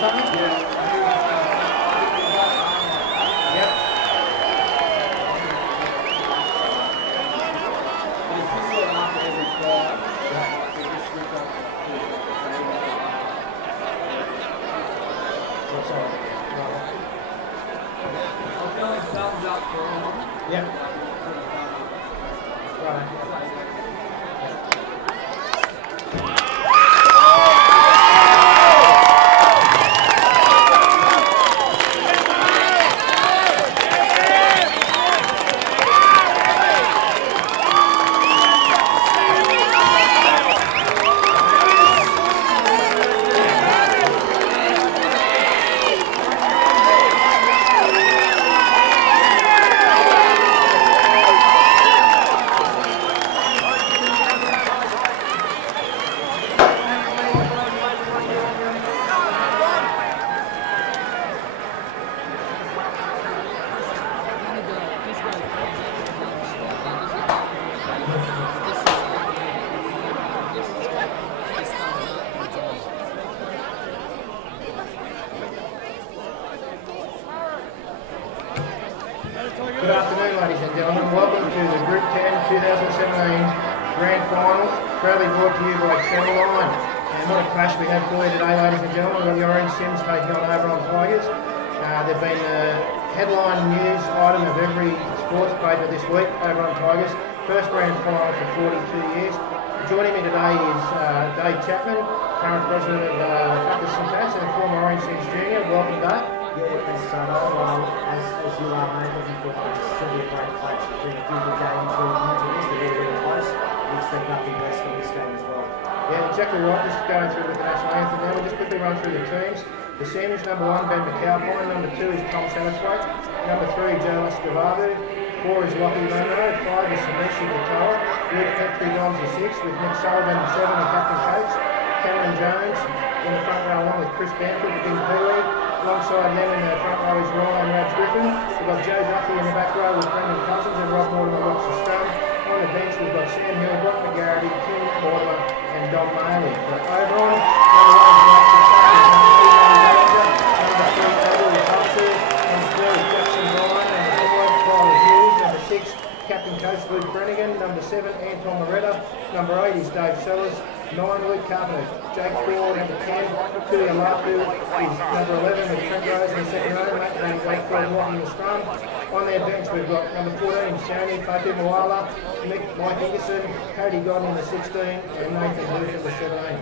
something? Yeah. Yep. Yep. Right. Good afternoon, ladies and gentlemen. Welcome to the Group 10 2017 Grand Final, proudly brought to you by Channel 9. And what a clash we have for you today, ladies and gentlemen. We've got the Orange Cyms taking on Oberon Tigers. They've been the headline news item of every sports paper this week, Oberon Tigers. First Grand Final for 42 years. Joining me today is Dave Chapman, current president of St Pat's and former Orange Cyms Junior. Welcome, Dave. Yeah, thanks, Sono. As you are, mate, looking for this to be a great clash between a few good games leading into this. They're really close. We expect nothing less from this game as well. Yeah, exactly right. Just going through with the national anthem now. We'll just quickly run through the teams. The Cyms, number 1, Ben McAlpine. Number 2 is Tom Satterthwaite. Number 3, Joe Escovabu. 4 is Lockie Monroe. 5 is Sameshi Katoa. Luke Petrie Dons is 6, with Nick Sullivan 7, the captain coach. Cameron Jones in the front row, along with Chris Bamford, with Ben Peely. Alongside them in the front row is Ryan Rabs Griffin. We've got Joe Duffy in the back row with Brendan Cousins and Rob Mortimer rocks the stone. On the bench we've got Sam Hill, Brock McGarity, Tim Mortimer and Don Maley. For Oberon, number 1 is Alexis Patrick, number 3 Adel Hudson, number 4 is Jackson Ryan, number 5 Tyler Hughes, number 6 Captain Coach Luke Brennigan, number 7 Anton Loretta, number 8 is Dave Sellers, 9 Luke Carpenter, Jake Ford, number 10 Kuya Lafu is number 11 with Trent Rose in the second row, Matt Wakefield walking the scrum. On their bench we've got number 14 Shani Fatu Moala, Mike Higginson, Cody Godden in the 16 and Nathan Booth in the 17.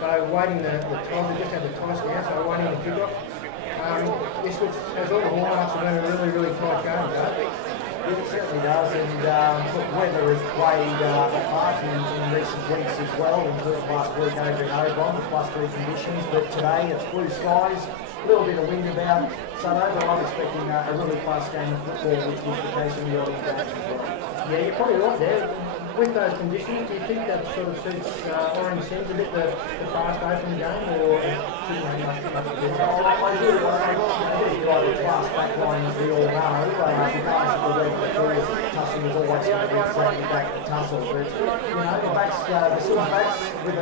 So waiting the time, we just had the toss now, so waiting the kickoff. This has all the hallmarks of being a really tight game, right? It certainly does, and weather has played a part in recent weeks as well, including last week over in Oberon with +3 conditions, but today it's blue skies, a little bit of wind about, so I'm expecting a really close game of football, which was the case in the early games as well. Yeah, you're probably right there. With those conditions, do you think that sort of suits Orange Cyms a bit, the fast open game, or shouldn't make much difference? I do like the class back line, as we all know. The class of the week before, Tussle was always going to be slightly back to Tussle, but the backs, the Cyms backs with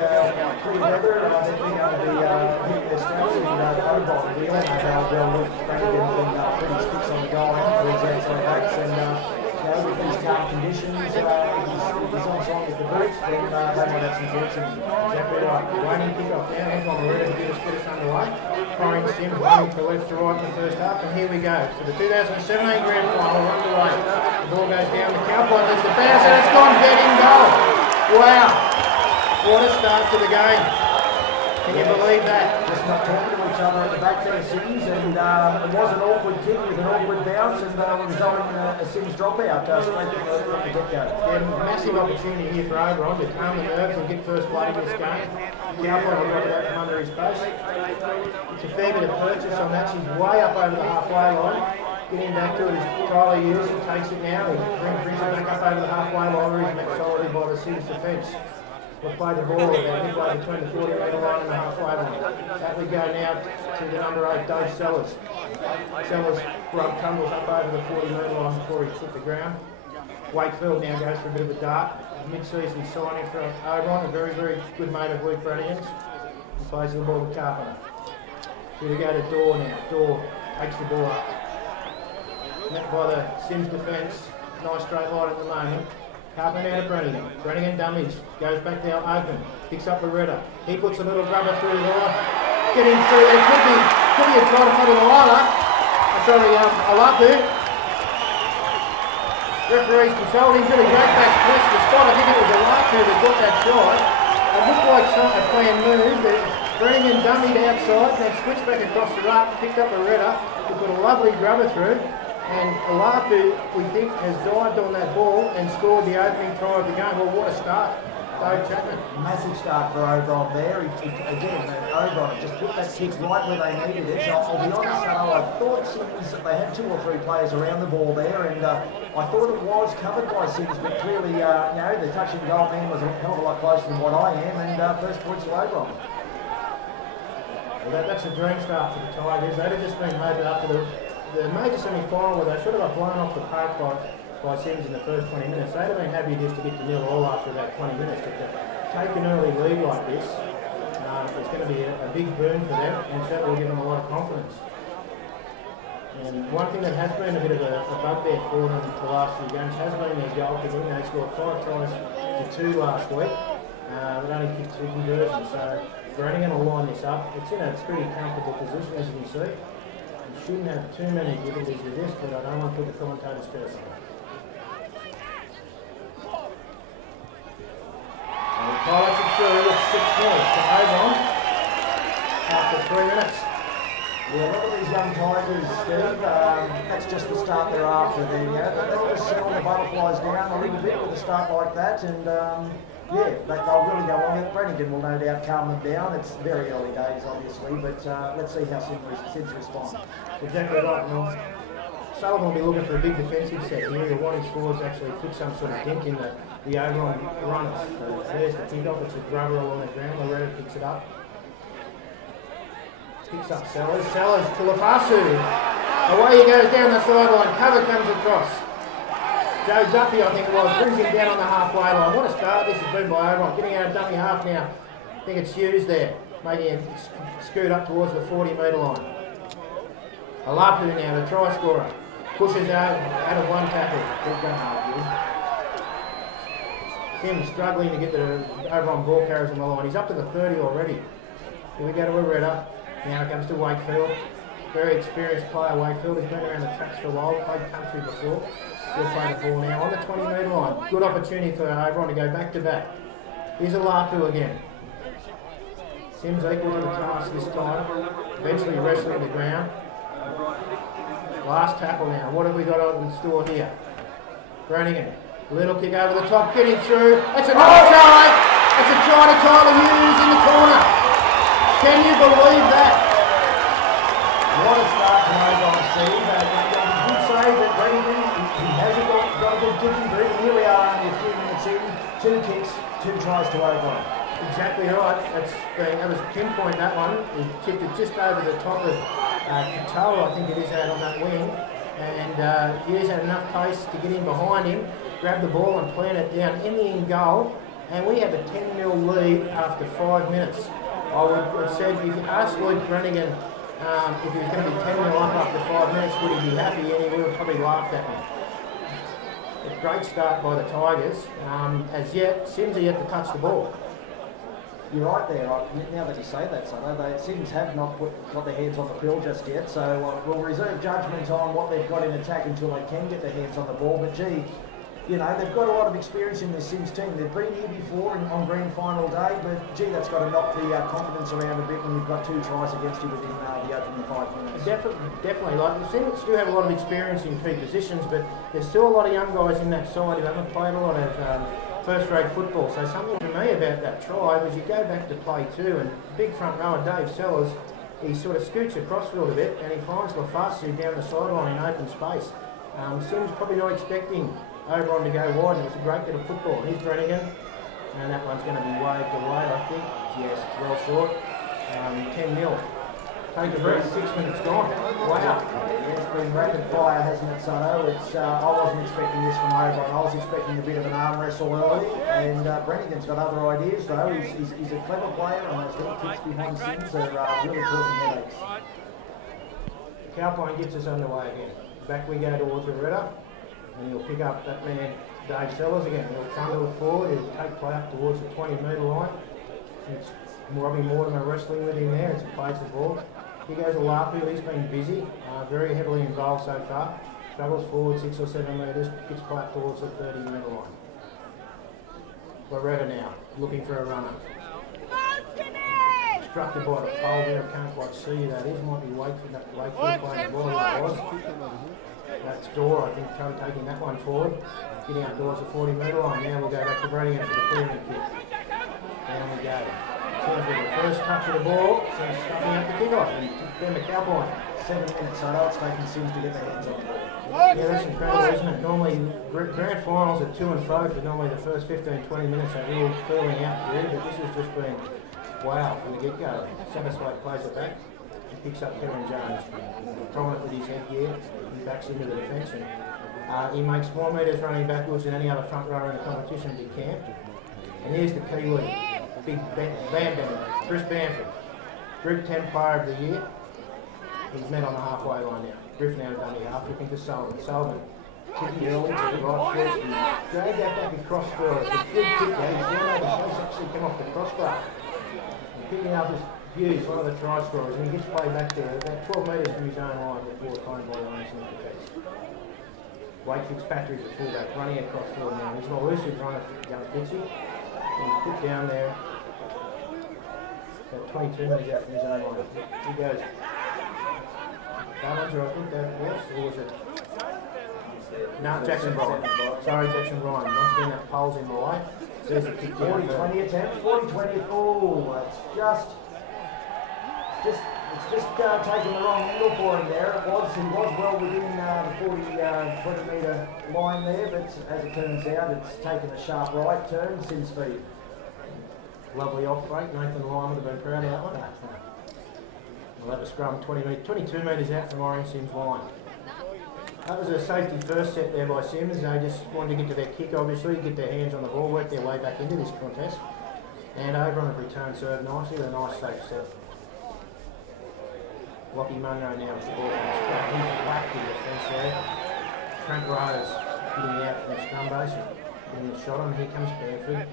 pretty weather, they've been able to hit their straps in Oberon. We all know how well Luke Brannigan's been pretty sticks on the goal end for his outside backs, and with these calm conditions, if he's on side with the boots, then they might have some chance in him. Exactly right. Waiting kick-off now. Anton Loretta to get us underway. Orange Cyms running from left to right in the first half, and here we go. So the 2017 Grand Final underway. The ball goes down. The Cowboy leads the bounce, and it's gone dead in goal. Wow. What a start to the game. Can you believe that? Just not talking to each other at the back there of Cyms, and it was an awkward kick with an awkward bounce, and resulting in a Cyms dropout straight from the get-go. Yeah, massive opportunity here for Oberon to calm the nerves and get first blood in this game. Cowboy will got it out from under his post. It's a fair bit of purchase on that. She's way up over the halfway line. Getting back to it is Tyler Hughes, who takes it now. He brings it back up over the halfway line, where he's met solidly by the Cyms defence. We'll play the ball about midway between the 40-metre line and the halfway line. That we go now to the number 8, Dave Sellers. Sellers tumbles up over the 40-metre line before he hit the ground. Wakefield now goes for a bit of a dart. Mid-season signing for Oberon, a very good mate of Luke Brannigan's. He plays the ball to Carpenter. Here we go to Door now. Door takes the ball up. Met by the Cyms defence. Nice straight line at the moment. Carping out of Brannigan. Brannigan dummies. Goes back now open. Picks up Loretta. He puts a little rubber through the line. Getting through there. Could be a try to front of Alala. Sorry, Alapu. Referee's consulting. Billy Greatback pressed the spot. I think it was Alapu that got that try. It looked like a planned move. Brannigan dummied outside, then switched back across the ruck, picked up Loretta, who put a lovely grubber through. And Alapu, we think, has dived on that ball and scored the opening try of the game. Well, what a start, Dave Chapman. Massive start for Oberon there. Again, Oberon just put that kick right where they needed it. So I'll be honest, I thought Cyms, they had 2 or 3 players around the ball there, and I thought it was covered by Cyms, but clearly, the touch and goal man was a hell of a lot closer than what I am, and first points to Oberon. Well, that's a dream start for the Tigers. They'd have just been made after the major semi-final where they should have blown off the park by Cyms in the first 20 minutes. They'd have been happy just to get to 0-all after about 20 minutes. But to take an early lead like this, it's going to be a big boon for them, and certainly will give them a lot of confidence. And one thing that has been a bit of a bugbear for them the last few games has been their goal kicking. They scored 5 tries to 2 last week, but only kicked 2 conversions. So Brannigan will line this up. It's in a pretty comfortable position, as you can see. Shouldn't have too many difficulties with this, but I don't want to put the commentators first. And the pilots are through with 6 points to Oberon after 3 minutes. Yeah, look at these young Tigers, Steve. That's just the start they're after. They'll just settle the butterflies down a little bit with a start like that, and they'll really go on it. Brannigan will no doubt calm them down. It's very early days, obviously, but let's see how Cyms respond. Exactly right. Well, Sullivan will be looking for a big defensive set here. He'll want his forwards actually put some sort of dent in the Oberon runners. So there's the kick-off. It's a grubber along the ground. Loretta picks it up. Picks up Sellers. Sellers to Lafasu. Away he goes down the sideline. Cover comes across. Joe Duffy, I think it was, brings him down on the halfway line. What a start this has been by Oberon. Getting out of dummy half now. I think it's Hughes there, making it scoot up towards the 40-metre line. Alapu now, the try scorer. Pushes out of one tackle. Good going, Cyms struggling to get the Oberon ball carriers on the line. He's up to the 30 already. Here we go to Loretta. Now it comes to Wakefield. Very experienced player, Wakefield. He's been around the tracks for a while, played country before. He'll play the ball now on the 20-metre line. Good opportunity for Oberon to go back to back. Here's Alapu again. Cyms equal to the task this time. Eventually wrestling the ground. Last tackle now. What have we got in store here? Brannigan. Little kick over the top, getting through. That's another try. That's a try to Tyler Hughes in the corner. Can you believe that? What a start to Oberon, Steve. You could say that Brannigan, he hasn't got a good kicking boot. Here we are only a few minutes in. 2 kicks, 2 tries to Oberon. Exactly right. That was pinpoint, that one. He tipped it just over the top of Katoa, I think it is, out on that wing. And Hughes had enough pace to get in behind him, grab the ball and plant it down in the in goal. And we have a 10-0 lead after 5 minutes. I would have said, if you asked Luke Brannigan if he was going to be 10-0 up after 5 minutes, would he be happy? And he would have probably laughed at me. A great start by the Tigers. As yet, Cyms are yet to touch the ball. You're right there. Now that you say that, so the Cyms have not got their hands on the pill just yet, so we'll reserve judgment on what they've got in attack until they can get their hands on the ball. But gee, they've got a lot of experience in this Cyms team. They've been here before on grand final day, but gee, that's got to knock the confidence around a bit when you've got 2 tries against you within the opening 5 minutes. Definitely. Like, the Cyms do have a lot of experience in key positions, but there's still a lot of young guys in that side who haven't played a lot of first-rate football. So something for me about that try was you go back to play 2, and big front rower Dave Sellers, he sort of scoots across field a bit, and he finds Lafasu down the sideline in open space. Cyms probably not expecting Oberon to go wide, and it was a great bit of football. Here's Brannigan, and that one's going to be waved away, I think. Yes, it's well short. 10-0. Take a breath, 6 minutes gone. Wow. Yeah, it's been rapid fire, hasn't it, Soto? I wasn't expecting this from Oberon. I was expecting a bit of an arm wrestle early, and Brannigan's got other ideas, though. He's a clever player, and those little kicks behind Cyms are really causing headaches. Cowpine gets us underway again. Back we go towards Loretta, and he'll pick up that man, Dave Sellers, again. He'll trundle it forward, he'll take play up towards the 20-metre line. It's Robbie Mortimer wrestling with him there as he plays the ball. He goes a Lapu, he's been busy, very heavily involved so far. Travels forward 6 or 7 metres, gets play up towards the 30-metre line. Loretta now, looking for a runner. Obstructed by the pole there, I can't quite see who that is. Might be Wakefield playing the ball as it was. That's Door, I think, taking that one forward. Getting up towards the 40-metre line. Now we'll go back to Brannigan for the pyramid kick. Down we go. Cyms with the first touch of the ball, Cyms stuffing up the kick-off, and then the Cowpine. 7 minutes, Soto. It's taking Cyms to get their hands on the ball. Yeah, that's incredible, isn't it? Normally, grand finals are to and fro for normally the first 15-20 minutes, that real furling out period, but this has just been wow from the get-go. Satterthwaite plays it back, he picks up Kevin Jones, prominent with his headgear, he backs into the defence, and he makes more metres running backwards than any other front rower in the competition did Camp. And here's the Kiwi, big Bam, Chris Bamford, Group 10 Player of the Year. He's met on the halfway line now. Griffin out of dummy half, looking for Sullivan. Sullivan, kicking early to the right foot, and drag that back across for us. It's a good kick there. He's down over the face, actually come off the crossbar. And picking up his views, one of the try scorers, and he gets played back there about 12 metres from his own line before time by line in his defence. Wade Fitzpatrick's a fullback, running across field now. He's an elusive runner for young Fitzy. He's put down there about 22 metres out from his own line. He goes. Garland, I think that was, or was it? No, Jackson Bryan. Sorry, Jackson Bryan. Once again, that pole's in the way. There's a kick down. 40-20 attempt. 40-20. Oh, it's just taking the wrong angle for him there. He was well within the 20-metre line there, but as it turns out, it's taken a sharp right turn since feed. Lovely off break. Nathan Lyon would have been proud of that one. We'll have a scrum 22 metres out from Orange Cyms line. That was a safety first set there by Cyms. They just wanted to get to their kick, obviously, get their hands on the ball, work their way back into this contest. And Oberon have returned serve nicely with a nice safe set. Lockie Munro now with the ball from the scrum. He's whacked in defence there. Trent Rose getting out from the scrum base and getting the shot on. Here comes Bamford.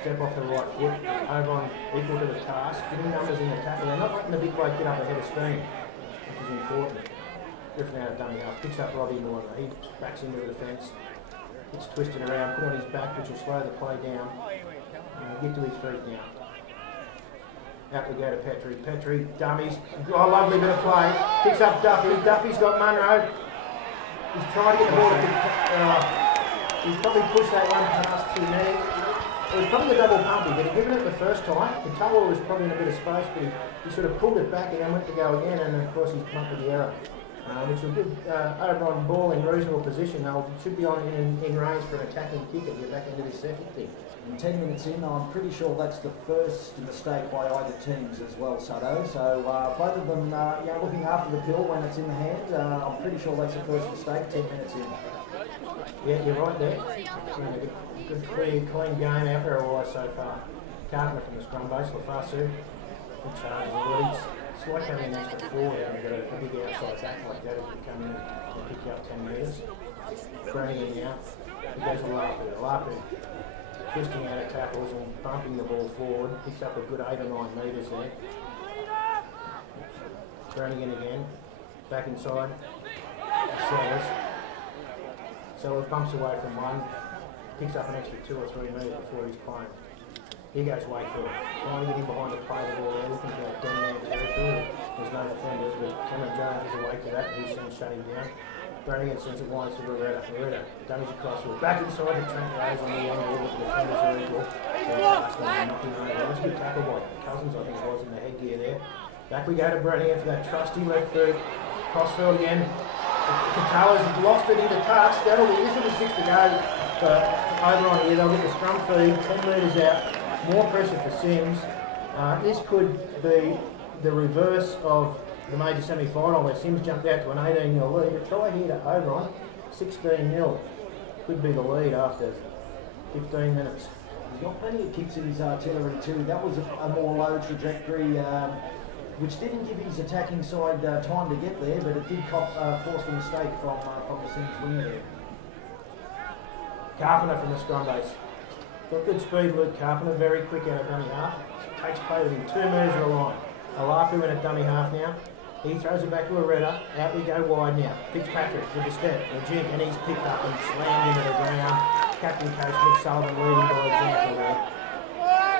Step off the right foot. Oberon equal to the task. Getting numbers in the tackle. They're not letting the big bloke get up ahead of steam, which is important. Griffin out of dummy half. Picks up Robbie Mortimer. He backs into the defence. Gets twisted around, put on his back, which will slow the play down. Get to his feet now. Out we go to Petrie. Petrie, dummies. Oh, lovely bit of play. Picks up Duffy. Duffy's got Munro. He's trying to get the ball to he's probably pushed that one past too many. It was probably a double pump. He'd given it the first time. Katawa was probably in a bit of space, but he sort of pulled it back and then went to go again, and of course he's come up with the error. Which will give Oberon ball in reasonable position. They should be on in range for an attacking kick and get back into this second kick. And 10 minutes in, I'm pretty sure that's the first mistake by either teams as well, Soto. So both of them looking after the pill when it's in the hand. I'm pretty sure that's the first mistake, 10 minutes in. Yeah, you're right there. It's been a good clean game out there all so far. Carpenter from the scrum base, Lafasu. Good charge already. It's like having an extra forward and you've got a big outside back like that if you come in and pick you up 10 metres. Brannigan now. He goes to Lapu. Twisting out of tackles and bumping the ball forward. Picks up a good 8 or 9 metres there. Brannigan again. Back inside. Sellers. Sellers bumps away from one. Picks up an extra 2 or 3 metres before he's playing. Here goes Wakefield, trying to get him behind the play the ball there, looking for that 10-man territory. There's no defenders, but Cameron Jones is awake to that, and he's soon shut him down. Brannigan sends it wide to Loretta. Loretta dummies across with back inside to Trent Rose on the angle, but the defenders are equal. Knocking over. That was a good tackle by Cousins, I think it was, in the headgear there. Back we go to Brannigan for that trusty left boot. Crossfield again. Katawa's lost it into touch. This will be 6 to go for Oberon here. They'll get the scrum feed, 10 metres out. More pressure for Cyms. This could be the reverse of the major semi-final where Cyms jumped out to an 18-0 lead. A try here to Oberon, 16-0. Could be the lead after 15 minutes. He's got plenty of kicks in his artillery too. That was a more low trajectory, which didn't give his attacking side time to get there, but it did force the mistake from the Cyms wing there. Carpenter from the scrum base. Got good speed, Luke Carpenter, very quick out of dummy half. Takes play within 2 metres of the line. Alaku in at dummy half now. He throws it back to Areta. Out we go wide now. Fitzpatrick with the step, the jink, and he's picked up and slammed into the ground. Captain Coach Mick Sullivan leading by example there.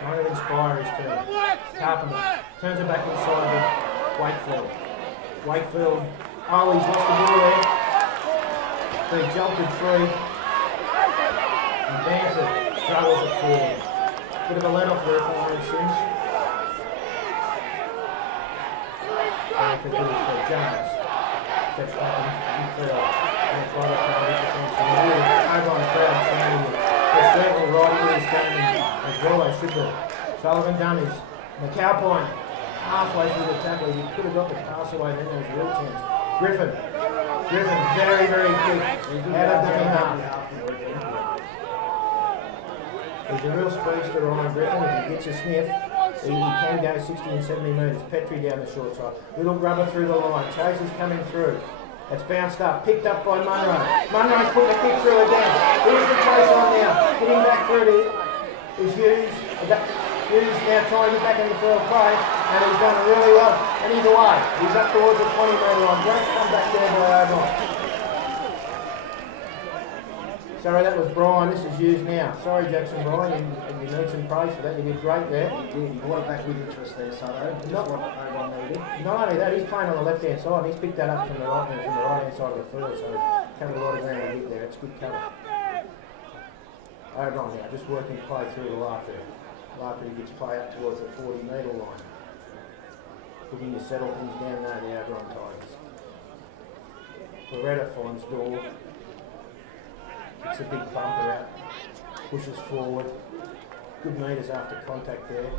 Trying to inspire his team. Carpenter turns it back inside to Wakefield. Wakefield, oh, he's lost the ball there. They jolted free. And Bamford struggles at forward. Bit of a let off there for Cyms. Bamford goes for Jones. Steps back in field. And Friday trying to defense. Oberon crowd saying they're certainly right in this game as well they should be. Sullivan dummies. McAlpine halfway through the tackle. He could have got the pass away then there was a real chance. Griffin very, very quick. Out of dummy half. He's a real speedster, Ryan Griffin. If he gets a sniff, he can go 60 and 70 metres. Petrie down the short side. Little grubber through the line. Chase is coming through. It's bounced up, picked up by Munro. Munro's put the kick through again. Here's the chase on now. Getting back through it is Hughes. Hughes now trying to get back in the field play, and he's done it really well. And he's away. He's up towards the 20-metre line. Great come back there by Oberon. Sorry, that was Brian. This is Hughes now. Sorry, Jackson Brian. You need some praise for that. You did great there. He did. He brought it back with interest there, Soto. Just what Oberon needed. Not only that, he's playing on the left-hand side. He's picked that up from the right-hand side of the field. So covered a lot of ground to get there. It's good cover. Oberon now, just working play through the lap there. After he gets play up towards the 40-metre line. Looking to settle things down there, the Oberon Tigers. Loretta finds Door. Gets a big bumper out. Pushes forward. Good metres after contact there.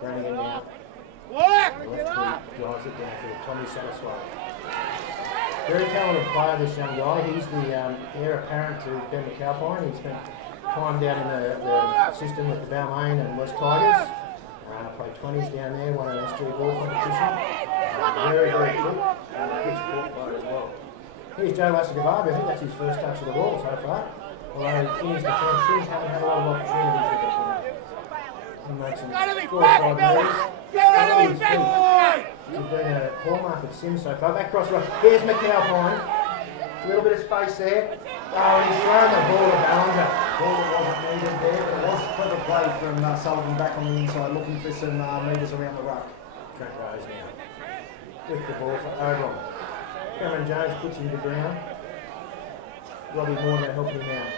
Brannigan now. Left foot drives it down for Tommy Satisfied. Very talented player, this young guy. He's the heir apparent to Ben McAlpine. He spent time down in the system with the Balmain and West Tigers. Played 20s down there, won an SG ball competition. Very, very quick. Good sport player as well. Here's Joe Lasagavabi. I think that's his first touch of the ball so far. Although in his defence, Cyms haven't had a lot of opportunities with the ball. He makes some 4 or 5 moves. He's been a hallmark of Cyms so far. Back cross right. Here's McAlpine. A little bit of space there. Oh, he's throwing the ball to Ballinger. Ball that wasn't needed there, but it was clever play from Sullivan back on the inside, looking for some metres around the ruck. Trent Rose now. With the ball for Oberon. Cameron Jones puts him to the ground. Robbie Moore helping him out.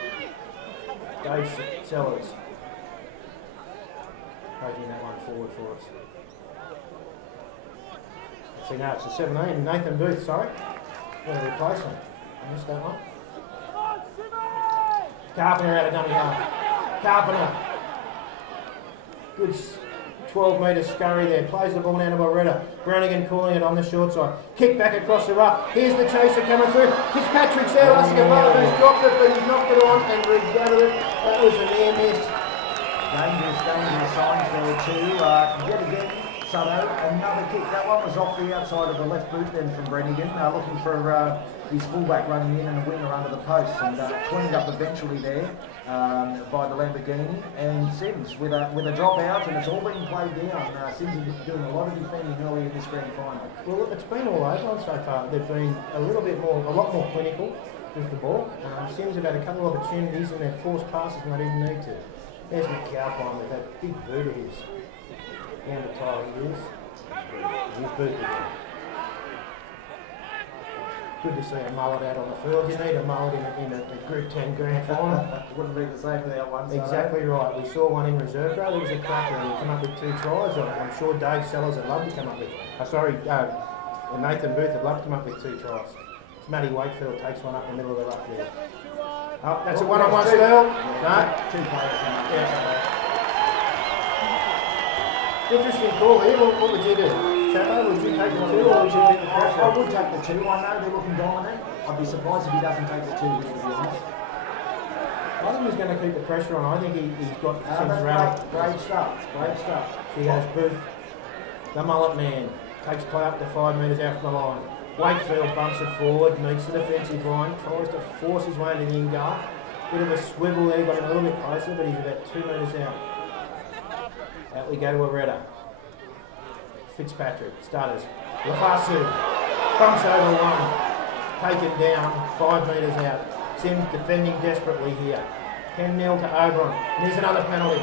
Dave Sellers. Taking that one forward for us. See now it's the 17. Nathan Booth, sorry. What a replacement. I missed that one. Carpenter out of dummy half. Carpenter. Good 12-metre scurry there. Plays the ball down to Moretta. Brannigan calling it on the short side. Kick back across the rough. Here's the chaser coming through. Fitzpatrick's there. Lasagavabi's dropped it, but he's knocked it on and regathered it. That was a near miss. Dangerous signs there too. Yet again, Soto, another kick. That one was off the outside of the left boot then from Brannigan, looking for his fullback running in and a winger under the post, and cleaned up eventually there by the Lamborghini. And Cyms with a drop out, and it's all been played down. Cyms has been doing a lot of defending early in this grand final. Well, it's been all over so far. They've been a lot more clinical with the ball. Cyms have had a couple of opportunities and they've forced passes when they didn't need to. There's McAlpine with that big boot of his. Down the tile he is. He's booted again. Good to see a mullet out on the field. You need a mullet in a Group 10 grand final. Wouldn't be the same without one. Exactly right. We saw one in reserve grade. There was a cracker and he came up with 2 tries. I'm sure Dave Sellers would love to come up with. Nathan Booth would love to come up with 2 tries. Matty Wakefield takes one up in the middle of the ruck there. Oh, that's a one-on-one still. No. 2 players. Interesting call here. What would you do? Chapo, would you take the 2 or would you take the pressure? I would take the 2. I know they're looking dominant. I'd be surprised if he doesn't take the 2, to be honest. I think he's going to keep the pressure on. I think he's got Cyms rattled. Brave stuff. Brave stuff. He goes Booth, the mullet man, takes play up to 5 metres out from the line. Wakefield bumps it forward, meets the defensive line, tries to force his way into the in guard. Bit of a swivel there, got him a little bit closer, but he's about 2 metres out. Out we go to Areta. Fitzpatrick, stutters. Lafasu, bumps over 1, taken down, 5 metres out. Cyms defending desperately here. 10-0 to Oberon. And here's another penalty.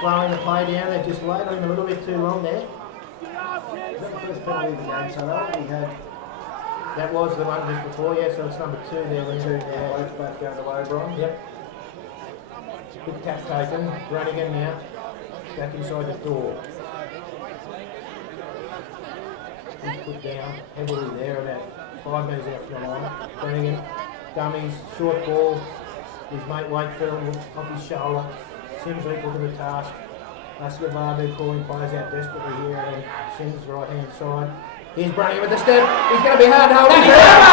Slowing the play down, they've just laid on him a little bit too long there. Is that the first penalty of the game? So we had... That was the one just before, yeah, so it's number 2 there. 2 now, both going to Oberon. Yep. Good tap taken. Brannigan now. Back inside the door. He's put down heavily there, about 5 metres out from the line. Brannigan, dummies, short ball. His mate Wakefield off his shoulder. Cyms equal to the task. Ascavabu calling players out desperately here and Cyms right hand side. Here's Brannigan with the step. He's going to be hard to hold. It's over!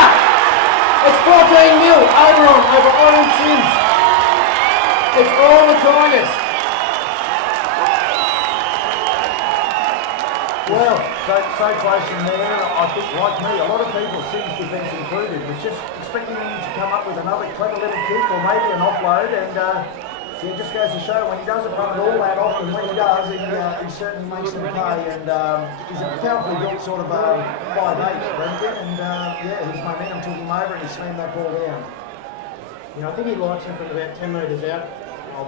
It's 14-0 Oberon over Orange Cyms. It's all the Tigers. Well, so close in there. I think, like me, a lot of people, Cyms defence included, was just expecting him to come up with another clever little kick or maybe an offload, and it just goes to show when he doesn't run it all that often, when he does, he certainly makes them pay, and he's a powerfully built sort of 5'8", Brannigan, and his momentum took him over and he slammed that ball down. I think he likes him from about 10 metres out.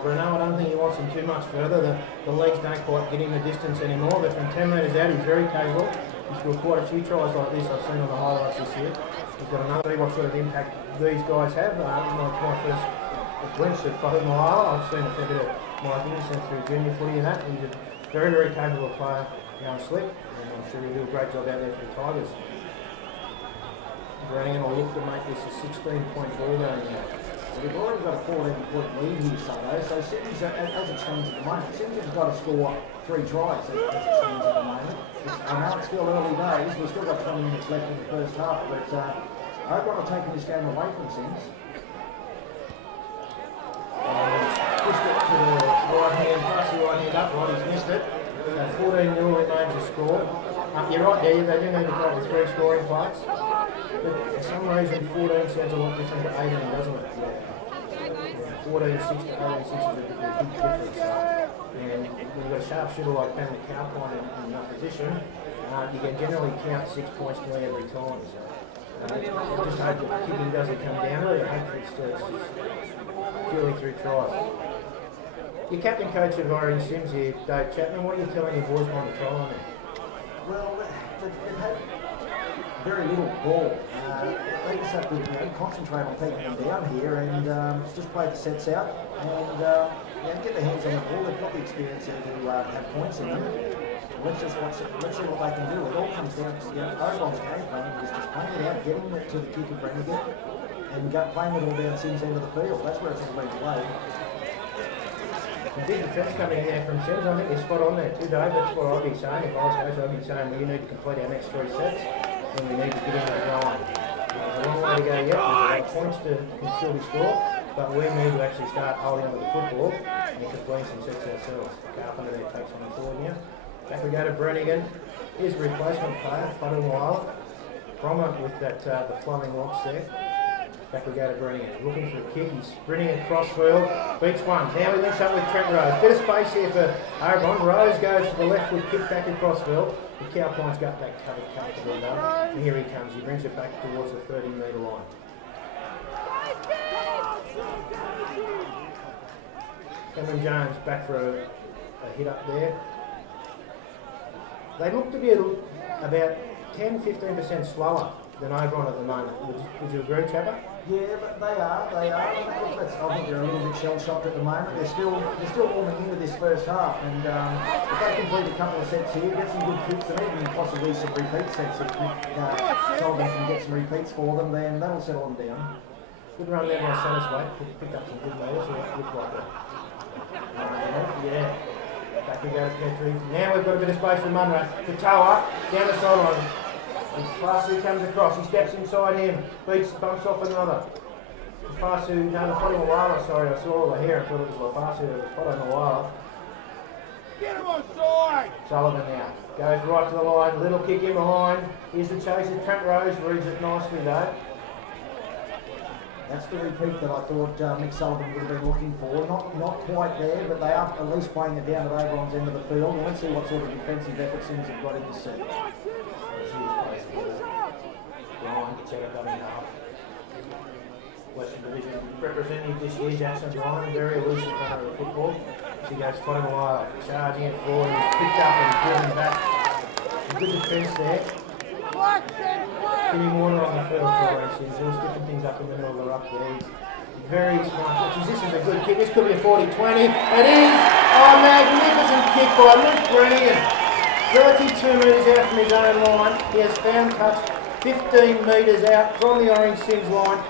Bruno, I don't think he wants him too much further. The legs don't quite get him the distance anymore, but from 10 metres out, he's very capable. He's scored quite a few tries like this I've seen on the highlights this year. He's got another, what sort of impact these guys have. It's my first glimpse of Fahumala. I've seen a fair bit of Mike Innocent through junior footy and that. He's a very, very capable player going slick, and I'm sure he'll do a great job out there for the Tigers. Brannigan will look to make this a 16-point ball game now. We've already got a 14-point lead here, so Cyms, as it stands at the moment, Cyms has got to score 3 tries as it stands at the moment. I know it's still early days, we've still got 20 minutes left in the first half, but Oberon are taking this game away from Cyms. Pushed it to the right hand, pass the right hand up, right, he's missed it. 14-0 remains the score. You're right there, they do need to play with 3 scoring plays. But for some reason 14 sounds a lot different to 18, doesn't it? 14-6 to 18-6 is a big difference. And when you've got a sharpshooter like Ben the Cowpine in that position, you can generally count 6 points to me every time. So, I just hope the kicking doesn't come down to it. Hopefully it's purely through tries. Your captain coach of Orange Cyms here, Dave Chapman, what are you telling your boys on the try on there? Well, they've had very little ball. They just have to concentrate on taking them down here and just play the sets out and get their hands on the ball. They've got the experience there to have points in them. Let's see what they can do. It all comes down to Oberon's game plan is just playing it out, getting it to the kick of Brannigan and playing it all down Cyms' end of the field. That's where it's all been played. Big defence coming in there from Cyms. I think they're spot on there too, Dave. That's what I'd be saying. If I was coach, I'd be saying we need to complete our next 3 sets and we need to get into the line. There's a long way to go yet. There's points to still be scored, but we need to actually start holding on to the football and completing some sets ourselves. Carpenter there takes on the forward now. Back we go to Brannigan. Here's a replacement player, Fadumwala. Cromer with that the flowing locks there. Back we go to Brannigan, looking for a kick, he's sprinting across field, beats one, now he links up with Trent Rose. Bit of space here for Oberon. Rose goes to the left with kick back across field. The Cowpine's got that covered comfortably though. And here he comes, he brings it back towards the 30-metre line. Cameron Jones back for a hit up there. They look to be about 10-15% slower than Oberon at the moment. Would you agree, Chapper? Yeah, but they are. I think they're a little bit shell-shocked at the moment. They're still warming into this first half, and if they complete a couple of sets here, get some good kicks, and even possibly some repeat sets, if Sullivan can get some repeats for them, then that'll settle them down. Good run there by Satterthwaite, picked up some good metres, so it looked like a... yeah. Back we go to Petrie. Now we've got a bit of space for Munro. Katoa, down the sideline. And Fasu comes across. He steps inside him. Beats, bumps off another. Fasu, no, the Wala, sorry, I saw all the hair. I thought it was Fasu. It was Wala. Get him on side! Sullivan now. Goes right to the line. Little kick in behind. Here's the chaser. Trent Rose reads it nicely though. That's the repeat that I thought Mick Sullivan would have been looking for. Not quite there, but they are at least playing it down at Oberon's end of the field. And let's see what sort of defensive effort Cyms have got in this set. Western Division representative this year, Jackson Ryan, very elusive runner of football. She goes Wala, charging it forward, he's picked up and pulling back. Good defence there. Getting water on the field for Cyms. He'll sticking things up in the middle of the ruck there. Very smart. This is a good kick. This could be a 40-20. It is! Oh, magnificent kick by Luke Brannigan. 32 metres out from his own line. He has found touch 15 metres out from the Orange Cyms line.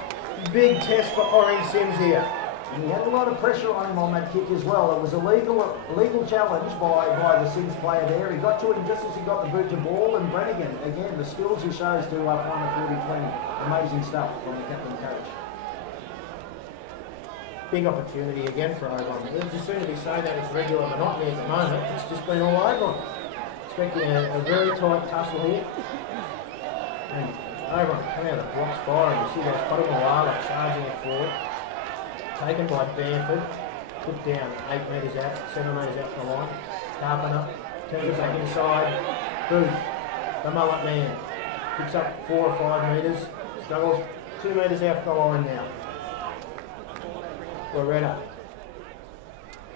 Big test for Orange Cyms here. And he had a lot of pressure on him on that kick as well. It was a legal challenge by the Cyms player there. He got to him just as he got the boot to ball, and Brannigan, again, the skills he shows to find the 40-20. Amazing stuff from the captain coach. Big opportunity again for Oberon. Just soon to be saying that it's regular monotony at the moment. It's just been all Oberon. Expecting a very tight tussle here. And Oberon coming out of the blocks firing. You see those Wala charging it forward. Taken by Bamford. Put down 8 metres out, 7 metres out from the line. Carpenter turns it back inside. Booth, the mullet man. Picks up 4 or 5 metres. Struggles 2 metres out from the line now. Loretta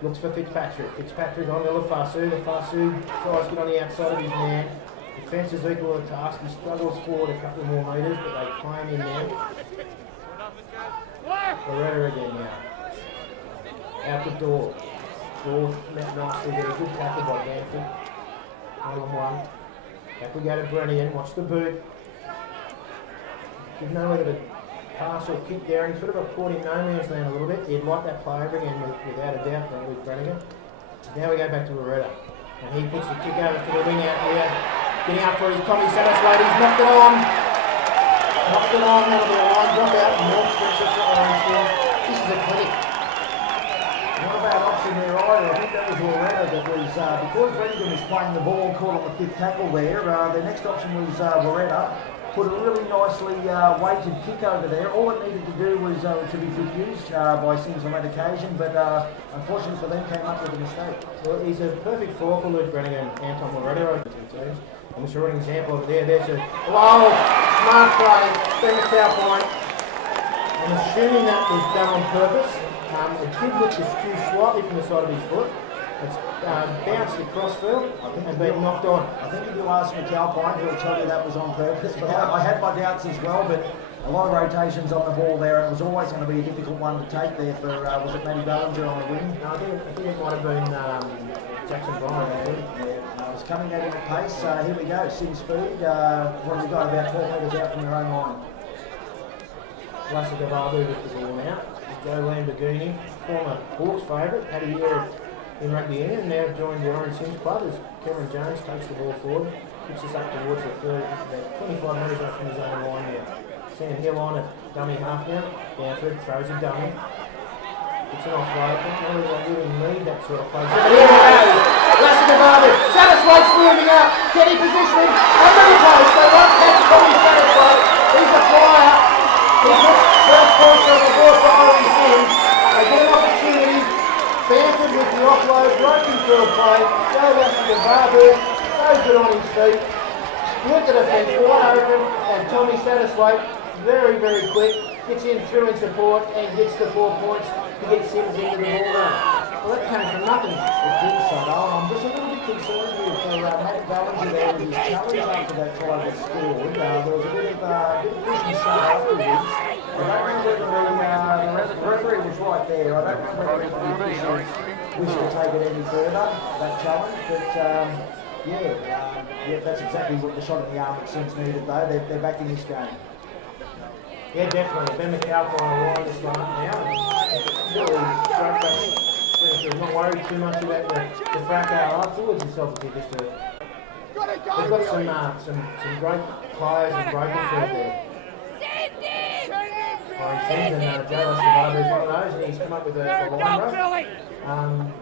looks for Fitzpatrick. Fitzpatrick on to Fasu. The Fasu tries to get on the outside of his man. Defence is equal to the task. He struggles forward a couple more metres, but they claim him now. Loretta again now. Out the door. Door met nicely there. Good tackle by Bamford. 1-on-1. Back we go to Brannigan. Watch the boot. Didn't know whether to pass or kick there. He sort of caught him no man's land a little bit. He'd like that play over again without a doubt with Brannigan. Now we go back to Loretta. And he puts the kick over to the wing out here. Getting up for his Tommy Satterthwaite. He's knocked it on. Knocked it on out of the line. Drop out. More pressure for Orange Cyms. This is a clinic. Not a bad option there either. I think that was Loretta that was, because Brannigan was playing the ball, caught on the 5th tackle there. The next option was Loretta. Put a really nicely weighted kick over there. All it needed to do was to be confused by Cyms on that occasion, but unfortunately for them, came up with a mistake. Well, he's a perfect four for Luke Brannigan and Anton Loretta over the two teams. And we saw an example of it there. There's a smart play, Ben McCow point. I'm assuming that was done on purpose. It did look to skew slightly from the side of his foot. It's bounced across field and been knocked on. I think if you ask McAlpine, he'll tell you that was on purpose. But I had my doubts as well, but a lot of rotations on the ball there. It was always going to be a difficult one to take there for, was it Matty Ballinger on the wing? No, I think it might have been Jackson Bryan. Yeah, it was coming at him at pace. Here we go, Cyms speed. What have we got? About 12 metres out from your own line. Lassie Gavabu with the ball now. Joe Lamborghini, former Hawks favourite, had a year in rugby union, now joined the Orange Cyms club as Cameron Jones takes the ball forward, picks us up towards the third, about 25 metres off from his own line now. Sam Hill on it, dummy half now, Bamford throws a dummy. It's an offload, I don't know whether they really need that sort of play. But here we go, Lassie Gavabu, Satterthwaite's moving up, getting positioning, under the post, they won't catch Tommy Satterthwaite, he's a flyer, he puts first points on the board for Orange Cyms, they get an opportunity. Bamford with the offload, broken field play, go Lassie Gavabu, so good on his feet, split the defence wide open, and Tommy Satterthwaite, very, very quick, gets in through in support and gets the 4 points to get Cyms into the ball game. Well, that came from nothing. It did, Sado. I'm just a little bit concerned with Matt Ballinger there with his challenge after that try was scored. There was a bit of push and shove afterwards. I don't know whether the referee was right there. I don't know whether the officials wish to take it any further, that challenge, but yeah, that's exactly what the shot in the arm that Cyms needed though. They're back in this game. Yeah, definitely. Ben McAlpine on the line this one now. Really great So not worried too much about the fracas afterwards. It's obviously just a... They've got some great players and great midfield there. Cyms and Joe Escobar is one of those, and he's come up with a line run.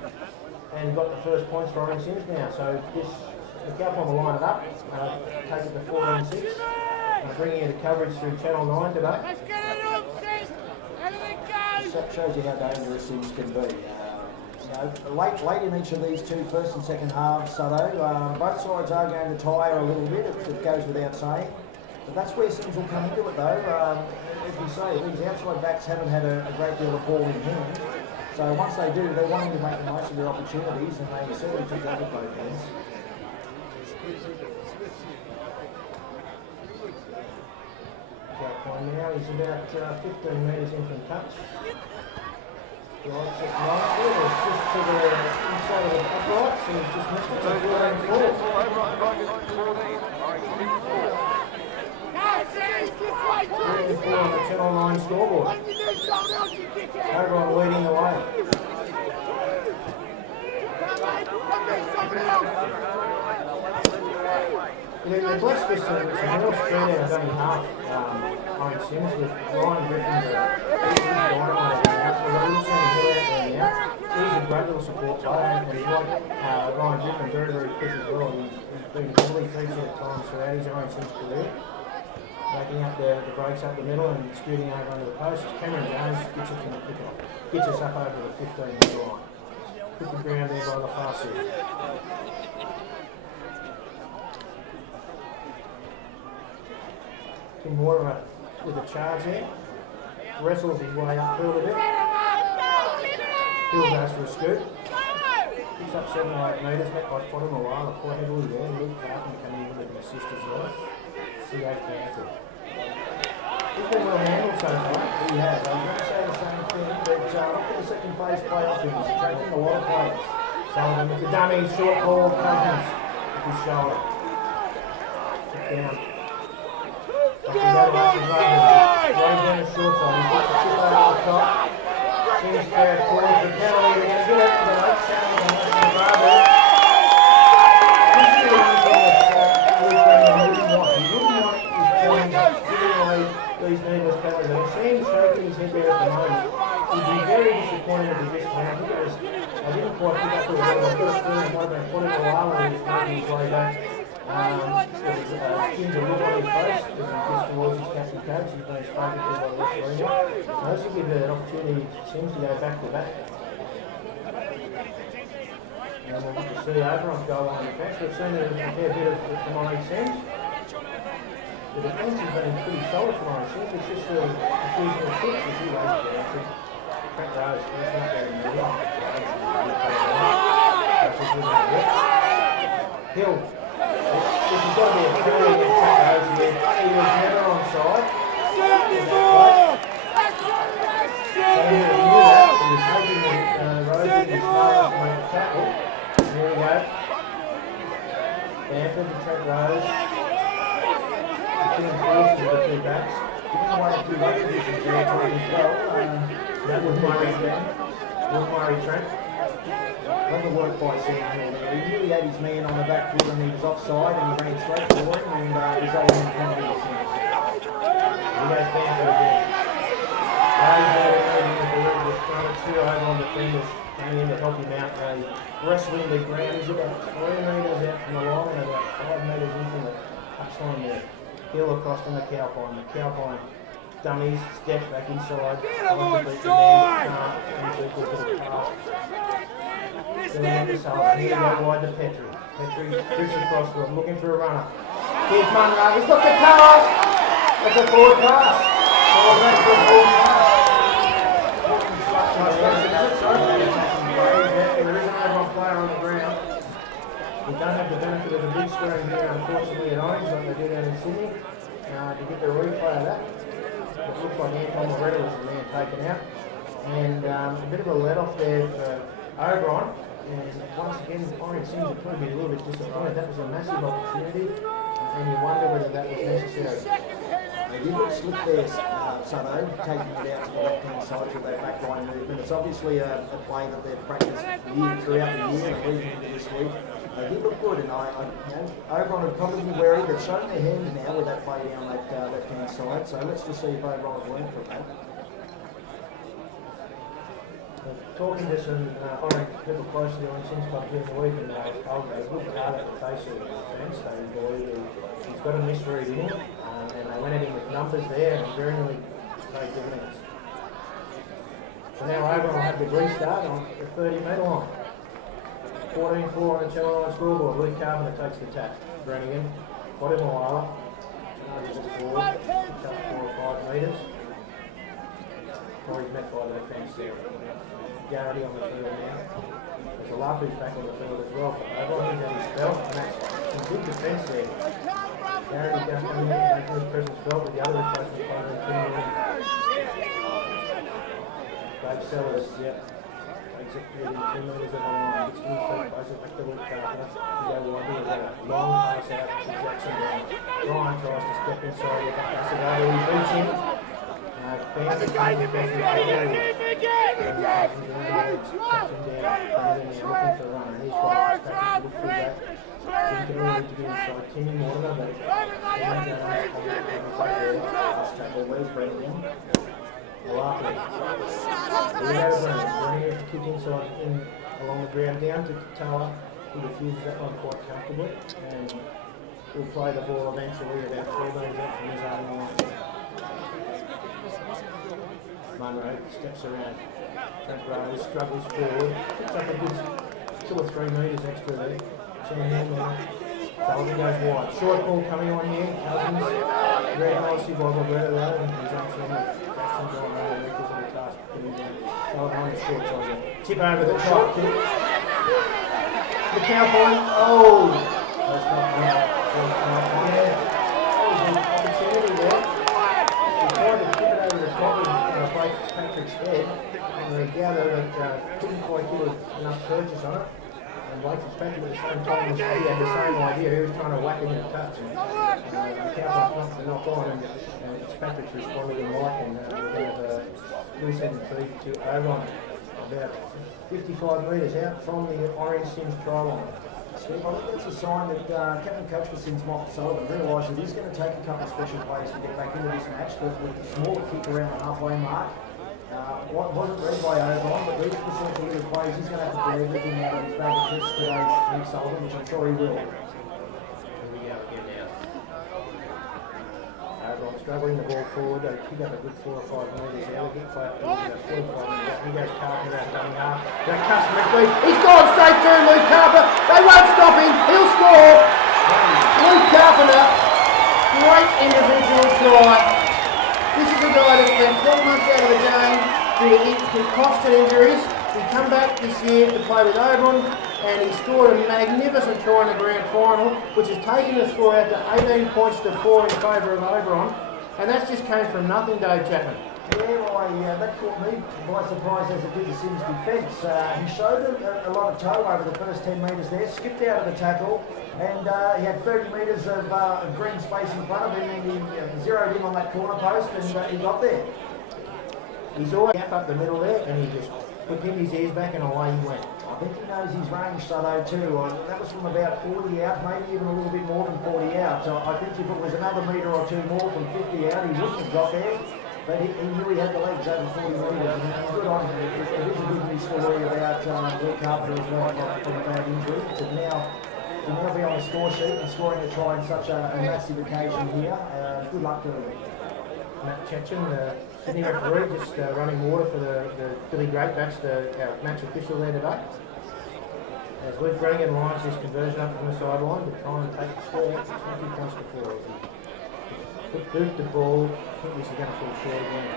And got the first points for Cyms now. So the Cowpond will line it up, take it to 14-6. Bringing you the coverage through Channel 9 today. Let's get it up, Cyms! That shows you how dangerous Cyms can be. Late in each of these two first and second halves, both sides are going to tire a little bit, it goes without saying. But that's where Cyms will come into it though. As we say, these outside backs haven't had a great deal of ball in hand. So once they do, they're wanting to make the most of their opportunities, and they certainly took that with both hands. Now he's about 15 metres in from touch. Drives it nicely, it's just to the inside of the uprights, and he's just missed it to 14-4 on the Channel 9 scoreboard. Oberon leading the way. They're blessed with some real speed out of only half on Cyms with Ryan Griffin's dynamite now. He's a great little support player, and he's like Ryan Griffin, very, very quick as well. He's been heavily featured at times throughout his Cyms career, making up the breaks up the middle and scooting over under the post. Cameron Jones gets it from the kick-off, gets us up over the 15-metre line. Hit the ground there by the far side. Tim Moore with a charge there. Wrestles his way upfield a bit. Hill goes for a scoot. Picks up 7 or 8 metres, met by Potter Moala quite heavily there. Luke Carpenter coming in with an assist as well. C.H. Banford. He's been well handled so far. He has. I was going to say the same thing, but look at the second phase playoff him. He's attracting a lot of players. Sullivan with the dummy, short ball, Cousins with his shoulder. Put down. Right down the short side, he's got the chip over the top. Cyms crowd calling for penalty, they're going to give it to the late challenge on National Barber. This is the one thing that Luke Brennan wouldn't want. He wouldn't want his team giving away these needless penalties. And Cyms shaking his head there at the moment. He'd be very disappointed with this one. I think it was, I didn't quite pick up the one. I've got a feeling it might have been putting a while and he's making his way back. Kim's a look on his face as he gets towards his captain coach. He's been spoken to by the referee. Those will give an opportunity for Cyms to go back to back. And we'll get to see Oberon's goal on the defence. We've seen a fair bit of from Cyms. The defence has been pretty solid for Cyms. It's just a season of kicks as he lays down to Trent Rose. First up there in the middle. Hill. This has got to be a penalty against Trent Rose here. He was never onside. So he knew that. He was hoping that Rose would be smart enough to make a tackle. Here we go. Banford to Trent Rose. Killing force with the two backs. Giving away a few weight positions there as well. That would Murray Trent. Lovely work by Sam Hill there. He really had his man on the back foot and he was offside and he ran straight for him and resulted in a penalty to Cyms. He goes Banford again. There's one or two over on the defenders coming in to help him out. Wrestling the ground. He's about 3 metres out from the line and about 5 metres in from the touchline there. Hill across from the Cowpine. The Cowpine dummies, steps back inside. Get him inside! Here we go wide to Petrie. Petrie drifts across to him, looking for a runner. Here's Munro, he's got the pass! That's a forward pass. Forward back for a forward pass. There is an Oberon player on the ground. We don't have the benefit of the big screen here, unfortunately, at Orange, like they did out in Sydney, to get the replay of that. It looks like Anton Loretta was the man taken out. And a bit of a let-off there for Oberon. And once again, Orange seems to probably be a little bit disappointed. That was a massive opportunity, and you wonder whether that was necessary. They did get slipped there, Sutto, taking it out to the left-hand side with that back line movement. It's obviously a play that they've practiced throughout the year and leading into this week. They did look good, and Oberon would probably be wary. They've shown their hand now with that play down that left-hand side, so let's just see if Oberon have learned from that. Talking to some people close to the Orange Cyms club during the week, and they looked hard at the face of the defence. They believe he's got a misread in him, and they went at him with numbers there, and very nearly paid dividends. So now Oberon will have the restart on the 30-metre line. 14-4 on the Channel 9 scoreboard. Luke Carpenter takes the tap. Brannigan, got him a while. Charges it forward, picks up 4 or 5 metres. Or he's met by the defence there. Garrity on the field now. There's a love who's back on the field as well. Oberon is at his belt, and that's some good defence there. Garrity down coming in, making his presence felt with the other replacement player in Dave Sellers, yep. Executing 2 metres of the line, gets to his feet, plays it back to Luke Carpenter. He goes wide with a long pass out to Jackson Brown. Ryan tries to step inside with that pass it over, he beats him. Bands the game, keep it kick inside in along the ground down to Tower. He refuses that one quite comfortably, and he'll play the ball eventually about 3 metres out from his own line. Munro steps around. Trent Rose struggles forward, picks up a good 2 or 3 metres extra there. Sullivan goes wide. Short ball coming on here. Cousins. Very nicely by Roberto though, and he's actually Jackson's on over. Rick is on the task. Sullivan on the short side. Tip over the top. The cow point. Oh! That's not bad. Yeah. That was an opportunity there. He tried to tip it over the top and break Fitzpatrick's head. And they gathered that couldn't quite get enough purchase on it. And Blake Fitzpatrick at the same time he had the same idea. He was trying to whack him in a touch. And the Cowboys knocked the knock on, and Fitzpatrick's responded in light, and we have a loose end feed to Oberon about 55 metres out from the Orange Cyms try line. Steve, I think that's a sign that Captain Coach for Cyms, Michael Sullivan, realised that he's going to take a couple of special players to get back into this match, but with a small kick around the halfway mark. What wasn't read by Oberon, but these potential little plays, he's going to have to play everything out of his bag of tricks today, Nick Sullivan, which I'm sure he will. Here we go again now. Oberon struggling the ball forward, they pick up a good 4 or 5 metres out, a good play up to 4 or 5 metres. He goes Carpenter out running half. That customer speed, he's gone straight through Luke Carpenter. They won't stop him, he'll score. Luke Carpenter, great individual try. This is a guy that's been 12 months out of the game due to constant injuries. He come back this year to play with Oberon, and he scored a magnificent try in the grand final, which has taken the score out to 18 points to 4 in favour of Oberon. And that's just came from nothing, Dave Chapman. Yeah, well, that caught me by surprise as it did the Cyms defence. He showed a lot of toe over the first 10 metres there, skipped out of the tackle, and he had 30 metres of green space in front of him, and he zeroed in on that corner post, and he got there. He's always up the middle there, and he just pinned his ears back and away he went. I think he knows his range, Sutto, too. That was from about 40 out, maybe even a little bit more than 40 out. So I think if it was another metre or 2 more from 50 out, he wouldn't have got there. But he knew he had the legs over 40 metres, and good on him. It is a good news story about Luke Carpenter as well from a bad injury. To now be on the score sheet and scoring a try in such a massive occasion here. Good luck to him. Matt Chechen, the Sydney referee, just running water for the Billy Greatbacks, our match official there today. As Luke Brannigan lines his conversion up from the sideline to try and take the score out to 20 points to 4. Boot the ball, I think this is going to fall short again.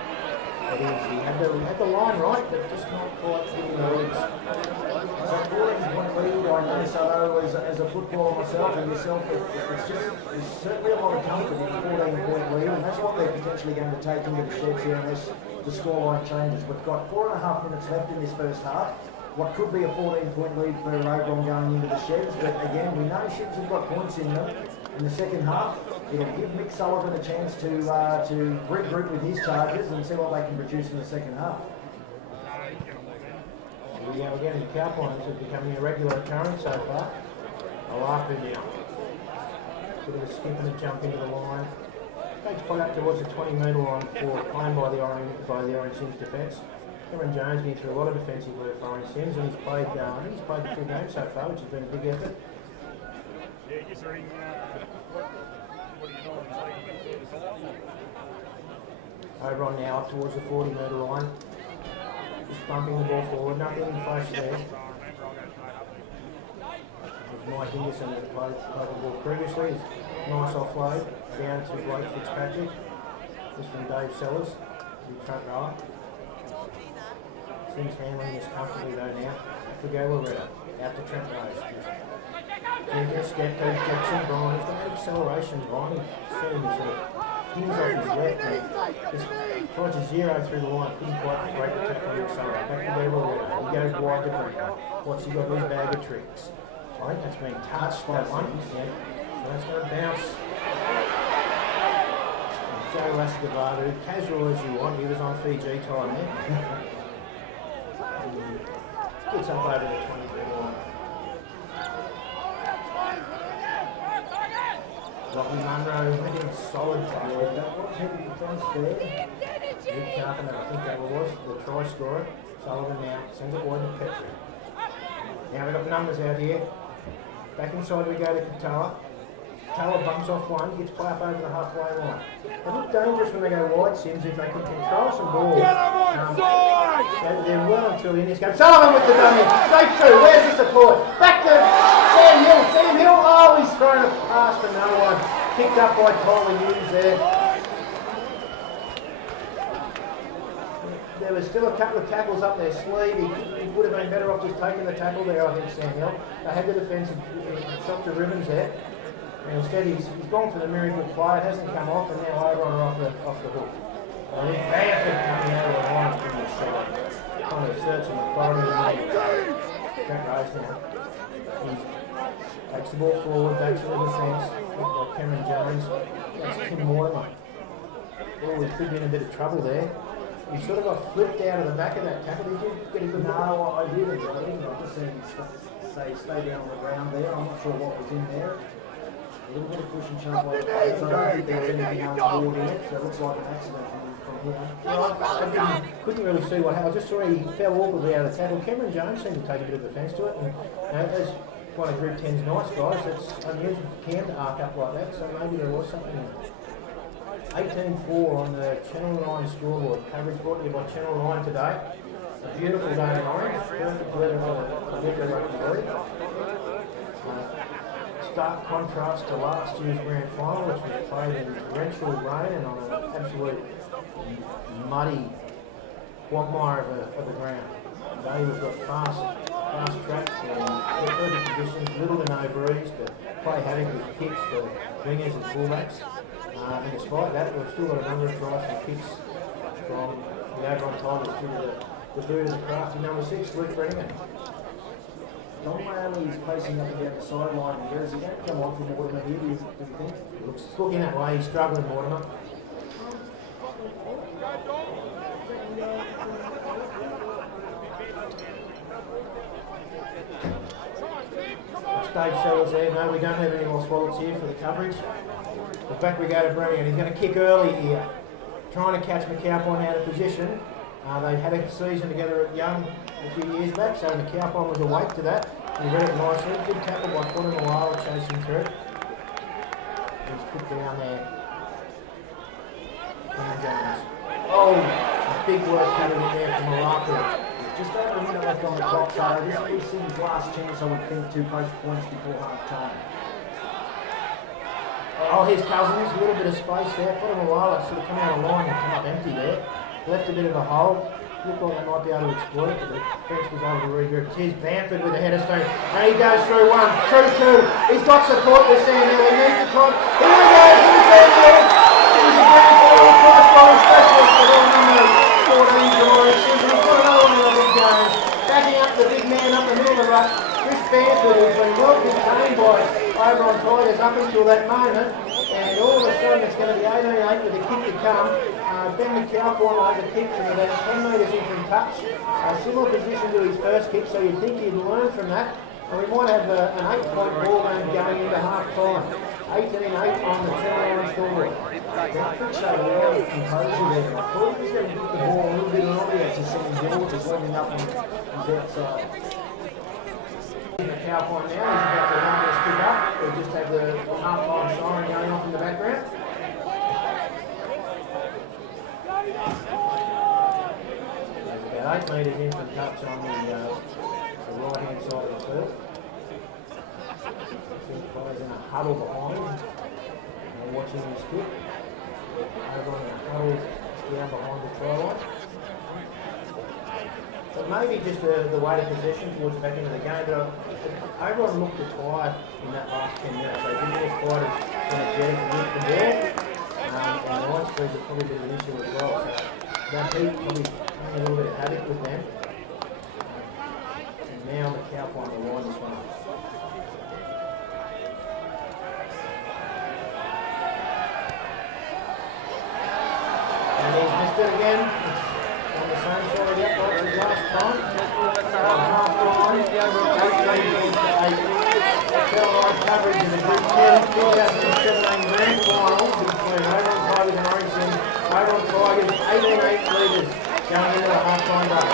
It is, he had the line right, but just not quite hitting the legs. So 14-point lead, I know so as a footballer myself and yourself, there's certainly a lot of comfort in a 14-point lead, and that's what they're potentially going to take into the sheds here unless the scoreline changes. We've got 4.5 minutes left in this first half. What could be a 14-point lead for Oberon going into the sheds, but again, we know Cyms have got points in them in the second half. it'll give Mick Sullivan a chance to regroup with his charges and see what they can produce in the second half. Here we go again, the cow points are becoming a regular occurrence so far. I'll laugh it now. Bit of a skip and a jump into the line. Takes point up towards the 20-metre line for claimed by the Orange Cyms defence. Cameron Jones getting through a lot of defensive work for Orange Cyms, and he's played the full game so far, which has been a big effort. Oberon now up towards the 40-metre line. Just bumping the ball forward, nothing flash there. Mike Ingerson that played the ball previously. Nice offload down to Blake Fitzpatrick. This from Dave Sellers, the front rower. Cyms handling this comfortably though now. Up we go Loretta, out to Trent Rose. Jenkins, Skepto, Jackson, Brian. He's got that acceleration, Brian. He's seeing the sort of pings off his left and just tried to zero through the line. Couldn't quite break the tackle and accelerate. Back to go Loretta. He goes wide to Brinker. What's he got in his bag of tricks? I think that's been touched, that one. Yeah. So that's going to bounce. Joe Lascavadu, casual as you want, he was on Fiji time there. Gets up over the 20-metre line. Lockie Munro making a solid tackle. That was heavy defence there. Luke Carpenter, I think that was the try scorer. Sullivan now sends it wide to Petrie. Now we've got numbers out here. Back inside we go to Katoa. Katoa bumps off one, gets play up over the halfway line. They look dangerous when they go wide, Cyms, if they can control some ball. They're well and truly in this game. Sullivan with the dummy. Straight through. Where's the support? Back to Sam Hill. Sam Hill. Oh, he's thrown a pass to no one. Picked up by Tyler Hughes there. There was still a couple of tackles up their sleeve. He would have been better off just taking the tackle there, I think, Sam Hill. They had the defence shot to ribbons there. And instead he's gone for the miracle play. It hasn't come off, and now Oberon are off the hook. And he's Bamford coming out of the line from the side. Trying to search him authority. Trent Rose now. He takes the ball forward, backs to the defence. Like Cameron Jones. That's Tim Mortimer. Oh, he could be in a bit of trouble there. You sort of got flipped out of the back of that tackle, did you? Get a good No, I didn't. I just seen him stay down on the ground there. I'm not sure what was in there. A little bit of push and shove like that. So I don't think there was anything untoward in it. So it looks like an accident from him. I couldn't really see what happened. I just saw he fell awkwardly out of the tackle. Cameron Jones seemed to take a bit of offence to it. And as one of Group 10's nice guys, it's unusual for Cam to arc up like that. So maybe there was something in it. 18-4 on the Channel 9 scoreboard. Coverage brought to you by Channel 9 today. A beautiful day in Orange. Perfect weather for the Wicker Rugby League. Stark contrast to last year's grand final, which was played in torrential rain and on an absolute muddy quagmire of the ground. Today we've got fast tracks and perfect conditions, little to no breeze to play havoc with kicks for wingers and fullbacks. And despite that, we've still got a number of tries and kicks from the Oberon Tigers to the boot of the crafty number 6, Luke Brenningham. Don Manley is pacing up and down the sideline. Where is he going to come on for Mortimer here, do you think? Looks looking that way, he's struggling, Mortimer. Dave Sellers there. No, we don't have any more swallows here for the coverage. But back we go to Brenningham. He's going to kick early here. Trying to catch McAlpine out of position. They had a season together at Young a few years back, so McAlpine was awake to that. He read it nicely. Good tackle by Footer Malala chasing through. He's put down there. Cameron Jones. Oh, big work coming in there from Malala. Just over a minute left on the clock, so this will be Cyms' last chance, I would think, to post points before half time. Oh, here's Cousins, a little bit of space there. Footer Malala sort of come out of line and come up empty there. Left a bit of a hole. Looked like they might be able to exploit it, but the defence was able to regroup. Here's Bamford with a header stone, and he goes through one, through two. He's got support with Sam Hill. He needs to try. Here he goes, here's Sam Hill. It was a grand final, try scoring specialist for all number 14 George. He's got another one in the big game. Backing up the big man up the middle of the ruck. Chris Bamford has been well contained by Oberon Tigers up until that moment. And all of a sudden it's going to be 18-8 with a kick to come. Ben McAlpine over kicks from about 10 metres in from touch. Similar position to his first kick, so you'd think he'd learn from that. And we might have an 8-point ball game going into half time. 18-8 on the turnaround score. Patrick showed a lot of composure there. I thought he was going to hit the ball a little bit earlier to St. George, is ending up on his outside. McAlpine now, he's about to run this pick up. We just have the half-time siren going off in the background. There's about 8 metres in from touch on the right-hand side of the field. Players in a huddle behind him. They're watching his kick. Over on the huddle down behind the try line. But maybe just the weight of possession towards the back end of the game. But Oberon looked tired in that last 10 minutes. They didn't look quite as energetic with the ball. And the line speed has probably been an issue as well. So that heat probably playing a little bit of havoc with them. And now the McAlpine the line this one. And he's missed it again. It's on the same side of the uprights as last time. Half line, the Oberon 18-8. Line coverage in the Group 10 2017 Grand Final between Oberon Tigers and Orange Cyms. Oberon Tigers 18-8 leaders going into the half-time break.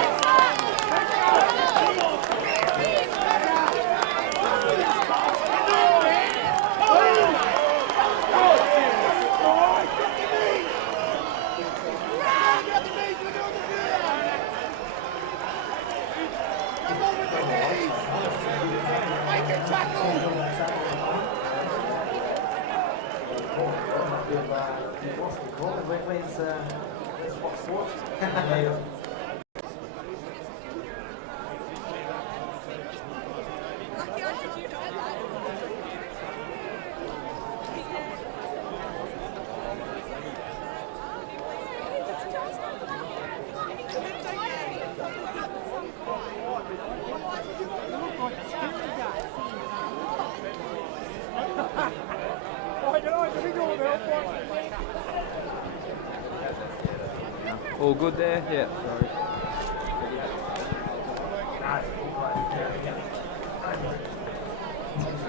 All good there? Yeah.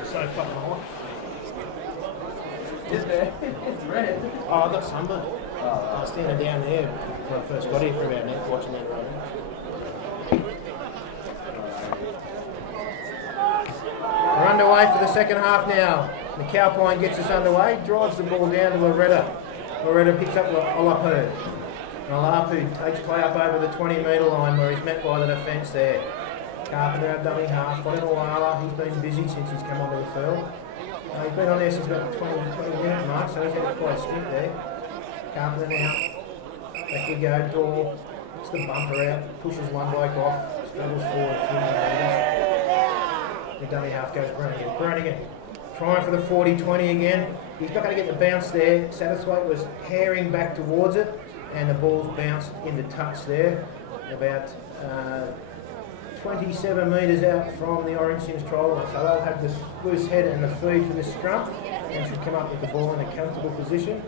So fucking hot. Is there? It's red. Oh, I got sunburned. I was standing down there when I first got here for about a minute watching that run. We're underway for the second half now. McAlpine gets us underway, drives the ball down to Loretta. Loretta picks up Olapu. Olapu takes play up over the 20-metre line where he's met by the defence there. Carpenter at dummy half. Wala, he's been busy since he's come onto the field. He's been on there since about the 20-minute mark, so he's had quite a stint there. Carpenter now. Back we go. Door. Puts the bumper out. Pushes one bloke off. Struggles forward a few more metres. The dummy half goes Brannigan. Brannigan trying for the 40-20 again. He's not going to get the bounce there. Satterthwaite was herring back towards it, and the ball's bounced into touch there. About 27 metres out from the Orange Cyms try line. So they'll have the loose head and the feed for this scrum and should come up with the ball in a comfortable position.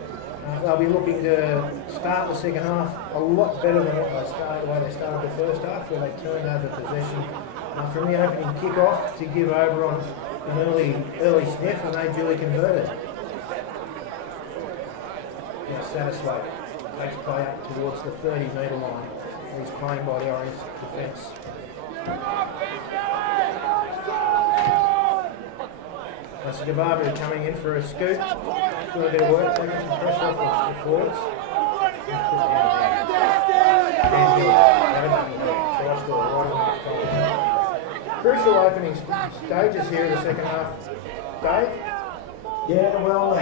They'll be looking to start the second half a lot better than what the way they started the first half, where they turned over possession from the opening kick-off to give Oberon an early sniff, and they duly converted. Now Satterthwaite takes play up towards the 30-metre line. He's playing by the Orange defence. That's Gababa coming in for a scoot. Doing a bit of work, taking some pressure off the forwards. Crucial opening stages here in the second half. Dave? Yeah, well,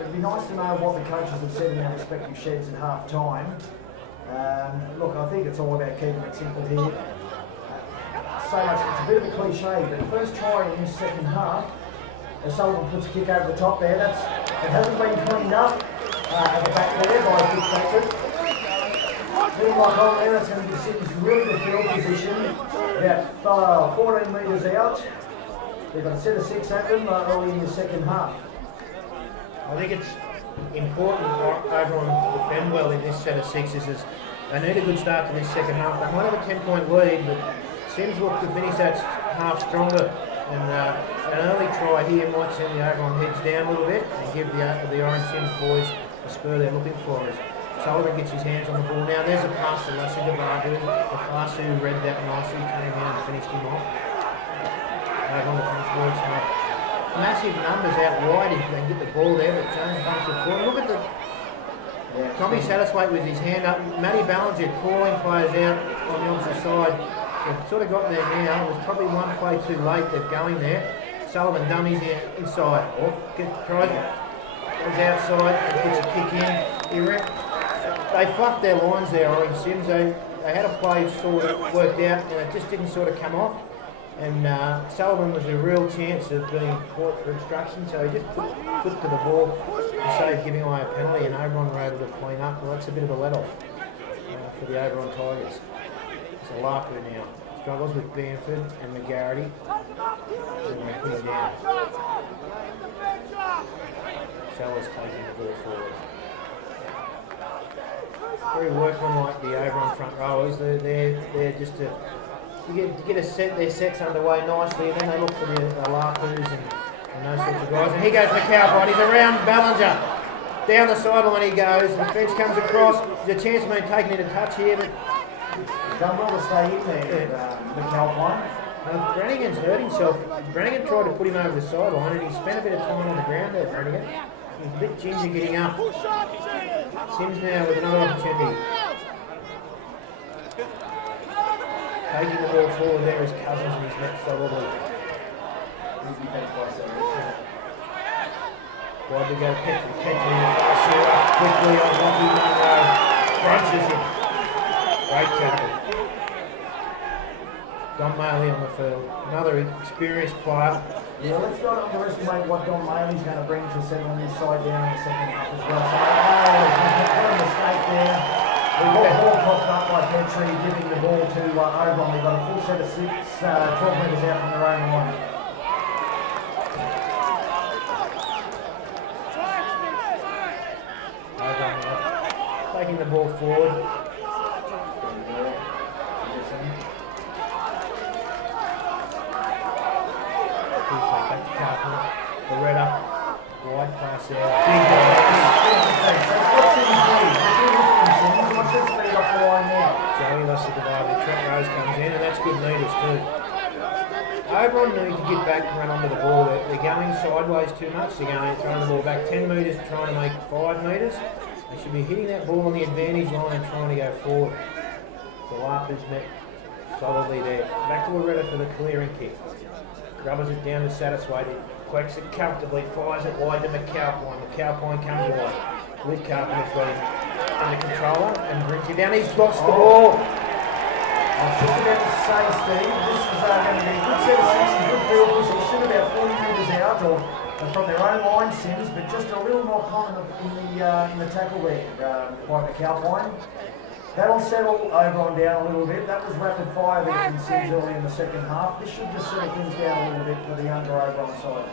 it'd be nice to know what the coaches have said in their respective sheds at half time. Look, I think it's all about keeping it simple here. So much, it's a bit of a cliche, but the first try in this second half, as Sullivan puts a kick over the top there, it hasn't been cleaned up at the back there by Fitzpatrick. Meanwhile, on there, it's going to be Sydney's really good field position, about 14 metres out. They've got a set of 6 at them early in the second half. I think it's important Oberon to defend well in this set of sixes. As they need a good start to this second half. They might have a 10-point lead, but Cyms look to finish that half stronger. And an early try here might send the Oberon heads down a little bit and give the Orange Cyms boys the spur they're looking for. As Sullivan gets his hands on the ball. Now there's a pass to Lassie Devagu. The Fasu read that nicely, came out and finished him off. Oberon defence works hard. Massive numbers out wide if they can get the ball there, but Jones bumps it forward. Look at the Tommy Satterthwaite with his hand up. Matty Ballinger calling players out on the opposite side. They've sort of gotten there now. It was probably one play too late. They're going there. Sullivan dummies inside. Tries, goes outside and puts a kick in. They fluffed their lines there, Orange Cyms. They had a play sort of worked out and it just didn't sort of come off. And Sullivan was a real chance of being caught for obstruction, so he just put to the ball and saved giving away a penalty, and Oberon were able to clean up. Well, that's a bit of a let-off for the Oberon Tigers. It's a Larpu now. Struggles with Bamford and McGarity, and they put him down. Sellers taking the ball forward. Very workmanlike, the Oberon front rowers. They're just to get their sets underway nicely, and then they look for the Larpus and those sorts of guys. And here goes McAlpine. He's around Ballinger. Down the sideline he goes. The fence comes across. There's a chance of being taken into touch here, but He's done well to stay in there, McAlpine. Brannigan's hurt himself. Brannigan tried to put him over the sideline, and he spent a bit of time on the ground there, Brannigan. He's a bit ginger getting up. Cyms now with another opportunity. Taking the ball forward there is Cousins, and he's met solidly. Wide to go, Petrie quickly on Lockie Munro. Crunches him. Great tackle. Don Maley on the field. Another experienced player. Yeah, let's not underestimate what Don Maley's going to bring to settling this side down in the second half as well. So, a mistake there. We've got the ball popped up by Petrie, giving the ball to Oberon. They've got a full set of 12 metres out from their own line. Taking the ball forward. Back to Carpenter. Loretta. Wide pass there. Big Joey Lusser divided. Trent Rose comes in, and that's good meters too. Oberon need to get back and run onto the ball. They're going sideways too much. They're going throwing the ball back 10 metres, trying to make 5 metres. They should be hitting that ball on the advantage line and trying to go forward. The Larpus met solidly there. Back to Loretta for the clearing kick. Grubbers it down to Satterthwaite. Quacks it comfortably, fires it wide to McAlpine. McAlpine comes away. With Carpenter's got him under control and brings him down. He's lost the ball. I was just about to say, Steve, this is going to be a good set of six, good field position, about 40 metres out or from their own line, Cyms, but just a little more common in the tackle there by McAlpine. That'll settle Oberon down a little bit. That was rapid fire there from Cyms early in the second half. This should just settle things down a little bit for the younger Oberon side.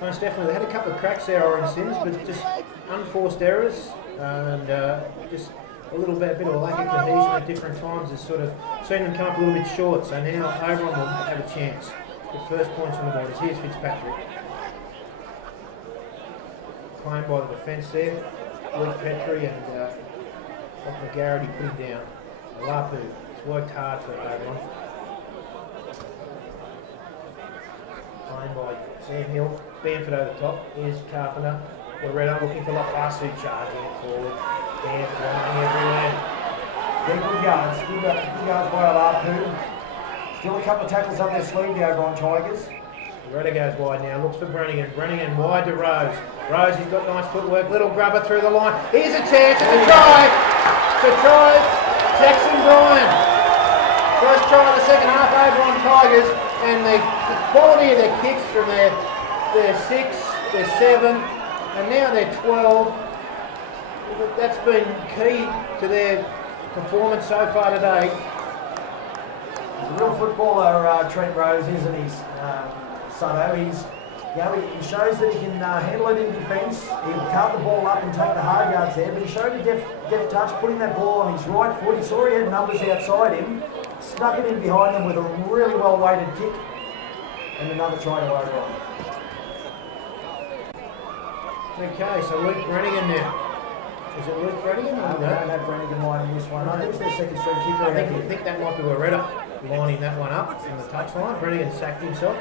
Most definitely. They had a couple of cracks there, Orange Cyms, but just unforced errors and just a little bit of a lack of cohesion at different times has sort of seen them come up a little bit short. So now Oberon will have a chance. The first points on the board is here's Fitzpatrick. Claimed by the defence there. Luke Petrie and McGarity put him down. Larpu has worked hard for Oberon. Claimed by Sam Hill. Bamford over the top. Here's Carpenter. Loretta looking for Lafasu charging it forward. Bamford running everywhere. Good yards. Good yards by Larpu. Still a couple of tackles up their sleeve, the Oberon Tigers. Loretta goes wide now, looks for Brannigan. Brannigan wide to Rose. Rose, he's got nice footwork. Little grubber through the line. Here's a chance. It's a try. It's a try. Jackson Bryan. First try of the second half, Oberon Tigers. And the quality of their kicks from their 6, their 7, and now they're 12. That's been key to their performance so far today. He's a real footballer, Trent Rose, isn't he? Sutto. He's He shows that he can handle it in defence. He'll cut the ball up and take the hard yards there, but he showed a deft touch, putting that ball on his right foot. He saw he had numbers outside him, snuck it in behind him with a really well-weighted kick, and another try to Oberon. Okay, so Luke Brannigan now. Is it Luke Brannigan? I don't have Brannigan line in this one. I think it's their second string kicker. I think that might be Loretta lining that one up from the touchline. Brannigan sacked himself.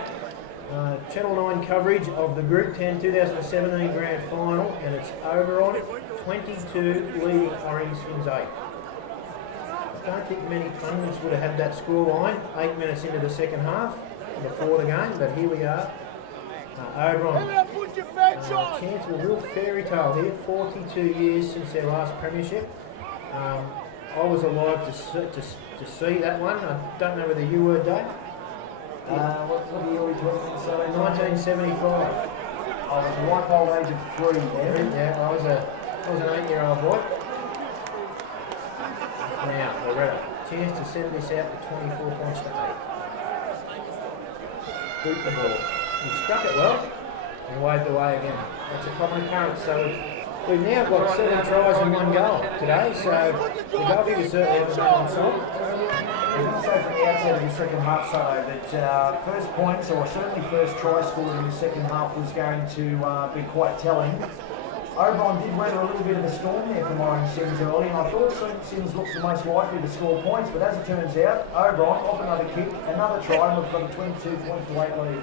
Channel 9 coverage of the Group 10 2017 Grand Final, and it's Oberon 22 leading Orange Cyms 8. I don't think many pundits would have had that score line 8 minutes into the second half before the game, but here we are. Oberon, chance of a real fairy tale here, 42 years since their last premiership. I was alive to see that one. I don't know whether you were, Dave. What year are we talking? So 1975. I was a ripe old age of 3 there. Yeah, I was an 8-year-old boy. Now, Loretta, chance to send this out to 24 points to 8. Boot the ball. He struck it well and waved away again. That's a common occurrence. So we've now got 7 tries and 1 goal today. So the goal kicker certainly hasn't been on side. You can say from the outset of the second half, so that first points, or certainly first try scored in the second half, was going to be quite telling. Oberon did weather a little bit of a storm there from Orange Cyms early, and I thought Cyms looked the most likely to score points, but as it turns out, Oberon off another kick, another try, and we've got a 22 points to 8 lead.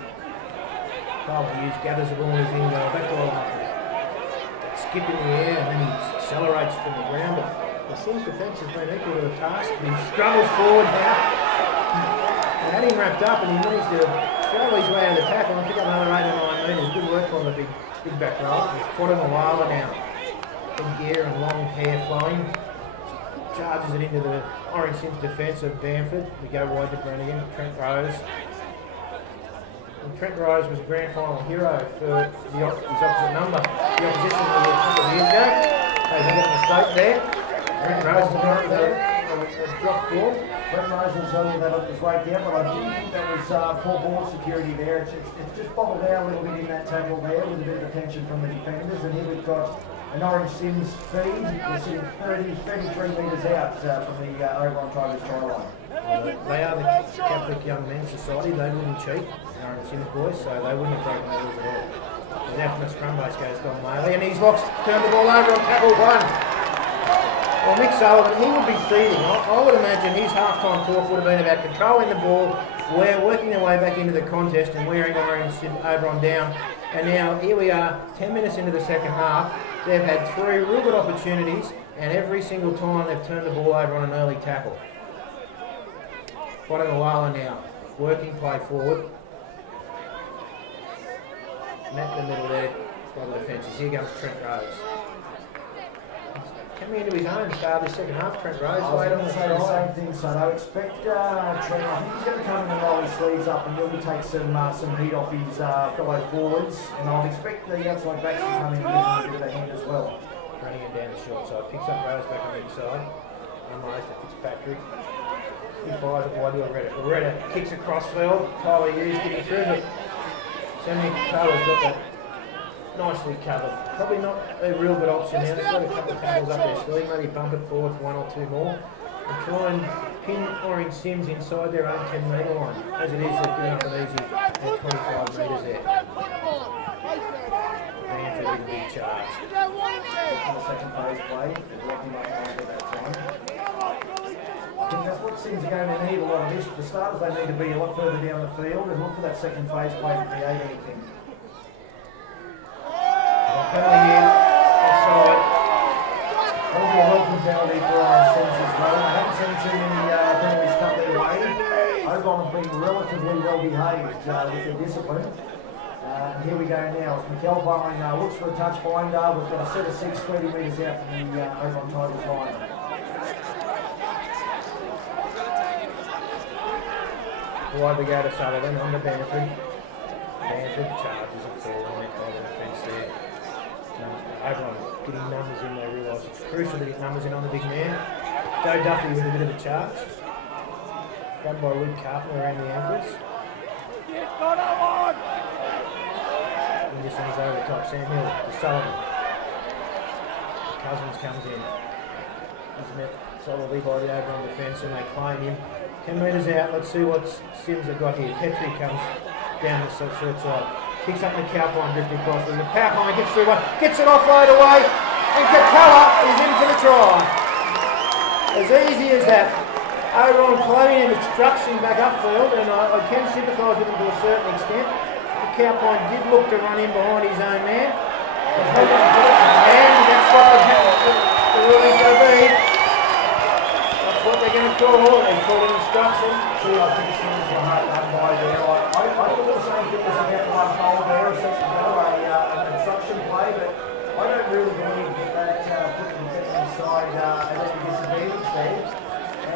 Carl Hughes gathers the ball in his in goal, back to that skip in the air, and then he accelerates from the ground. But the Cyms defence has been equal to the task. He struggles forward now. They had him wrapped up, and he managed to throw his way out of the tackle and pick up another 8 or 9 metres. Good work on the big back row. He's fought him a while now. Big gear and long hair flowing. Charges it into the Orange Cyms defence of Bamford. We go wide to Brannigan, Trent Rose. And Trent Rose was a grand final hero for his opposite number, the opposition a couple of years ago. They got a mistake there. Trent Rose has dropped ball. Trent Rose will tell you that it was right there, but I didn't think that was poor ball security there. It's just bobbled out a little bit in that tackle there with a bit of attention from the defenders, and here we've got an Orange Cyms feed. We're sitting 33 metres out from the Oberon Tigers try line. They are the Catholic Young Men's Society. They wouldn't cheat, the Orange Cyms boys, so they wouldn't have broken the rules at all. And now from the scrum base goes Don Maley, and he's lost, turned the ball over on tackle 1. Well, Mick Sullivan, he would be feeding. I would imagine his half-time talk would have been about controlling the ball, working their way back into the contest and wearing Orange Oberon down. And now here we are, 10 minutes into the second half. They've had 3 real good opportunities, and every single time they've turned the ball over on an early tackle. Guatemala now, working play forward. Met in the middle there by the defences. Here comes Trent Rose. Coming into his own start this second half, Trent Rose. I was going to say the same thing, son. I expect Trent, I think he's going to come in and roll his sleeves up and really take some heat off his fellow forwards. And I'd expect the outside backs to come in and give him a bit of a hand as well. Running him down the short side, picks up Rose back on the inside. Unloads to Fitzpatrick. He fires it wide to Loretta. Loretta kicks across field. Tyler Hughes getting through, but Sammy Taylor's got that nicely covered. Probably not a real good option now. He's got a couple of tackles up their sleeve, maybe bump it forward for 1 or 2 more. And try and pin Orange Cyms inside their own 10 metre line. As it is, they're giving up an easy at 25 metres there. Bamford with a big charge. On the second phase play, they're blocking up after that time. I think that's what Cyms are going to need a lot of this. For starters, they need to be a lot further down the field and look for that second phase play to create anything. Penalty here, offside. That'll be a welcome penalty for Orange Cyms as well. I haven't seen too many penalties come their way. Oberon have been relatively well behaved with their discipline. Here we go now. Mikel Bowen looks for a touch finder. We've got a set of 6, 30 metres out from the Oberon Tigers line. Wide we go to Sullivan, under Bamford. Bamford charges it forward by the defence there. Oberon getting numbers in, they realise it's crucial to get numbers in on the big man. Joe Duffy with a bit of a charge. Grabbed by Luke Carpenter around the ankles. Anderson is over the top. Sam Hill to Sullivan. Cousins comes in. He's met solidly by the Oberon defence and they claim him. 10 metres out, let's see what Cyms have got here. Petrie comes down the short side. Picks up the cowpine, drifting across and the power line gets through one, gets it offload away, and Katoa is in for the try. As easy as that. Oberon claiming him instruction back upfield, and I can sympathise with him to a certain extent. The cowpine did look to run in behind his own man. And that's what the ruling's going to be. That's what they're going to call. They call it instruction. Gee, I think Cyms were hard done by there. I thought the same thing was about one goal there a second ago, an instruction play, but I don't really believe that put the defensive side at any disadvantage there.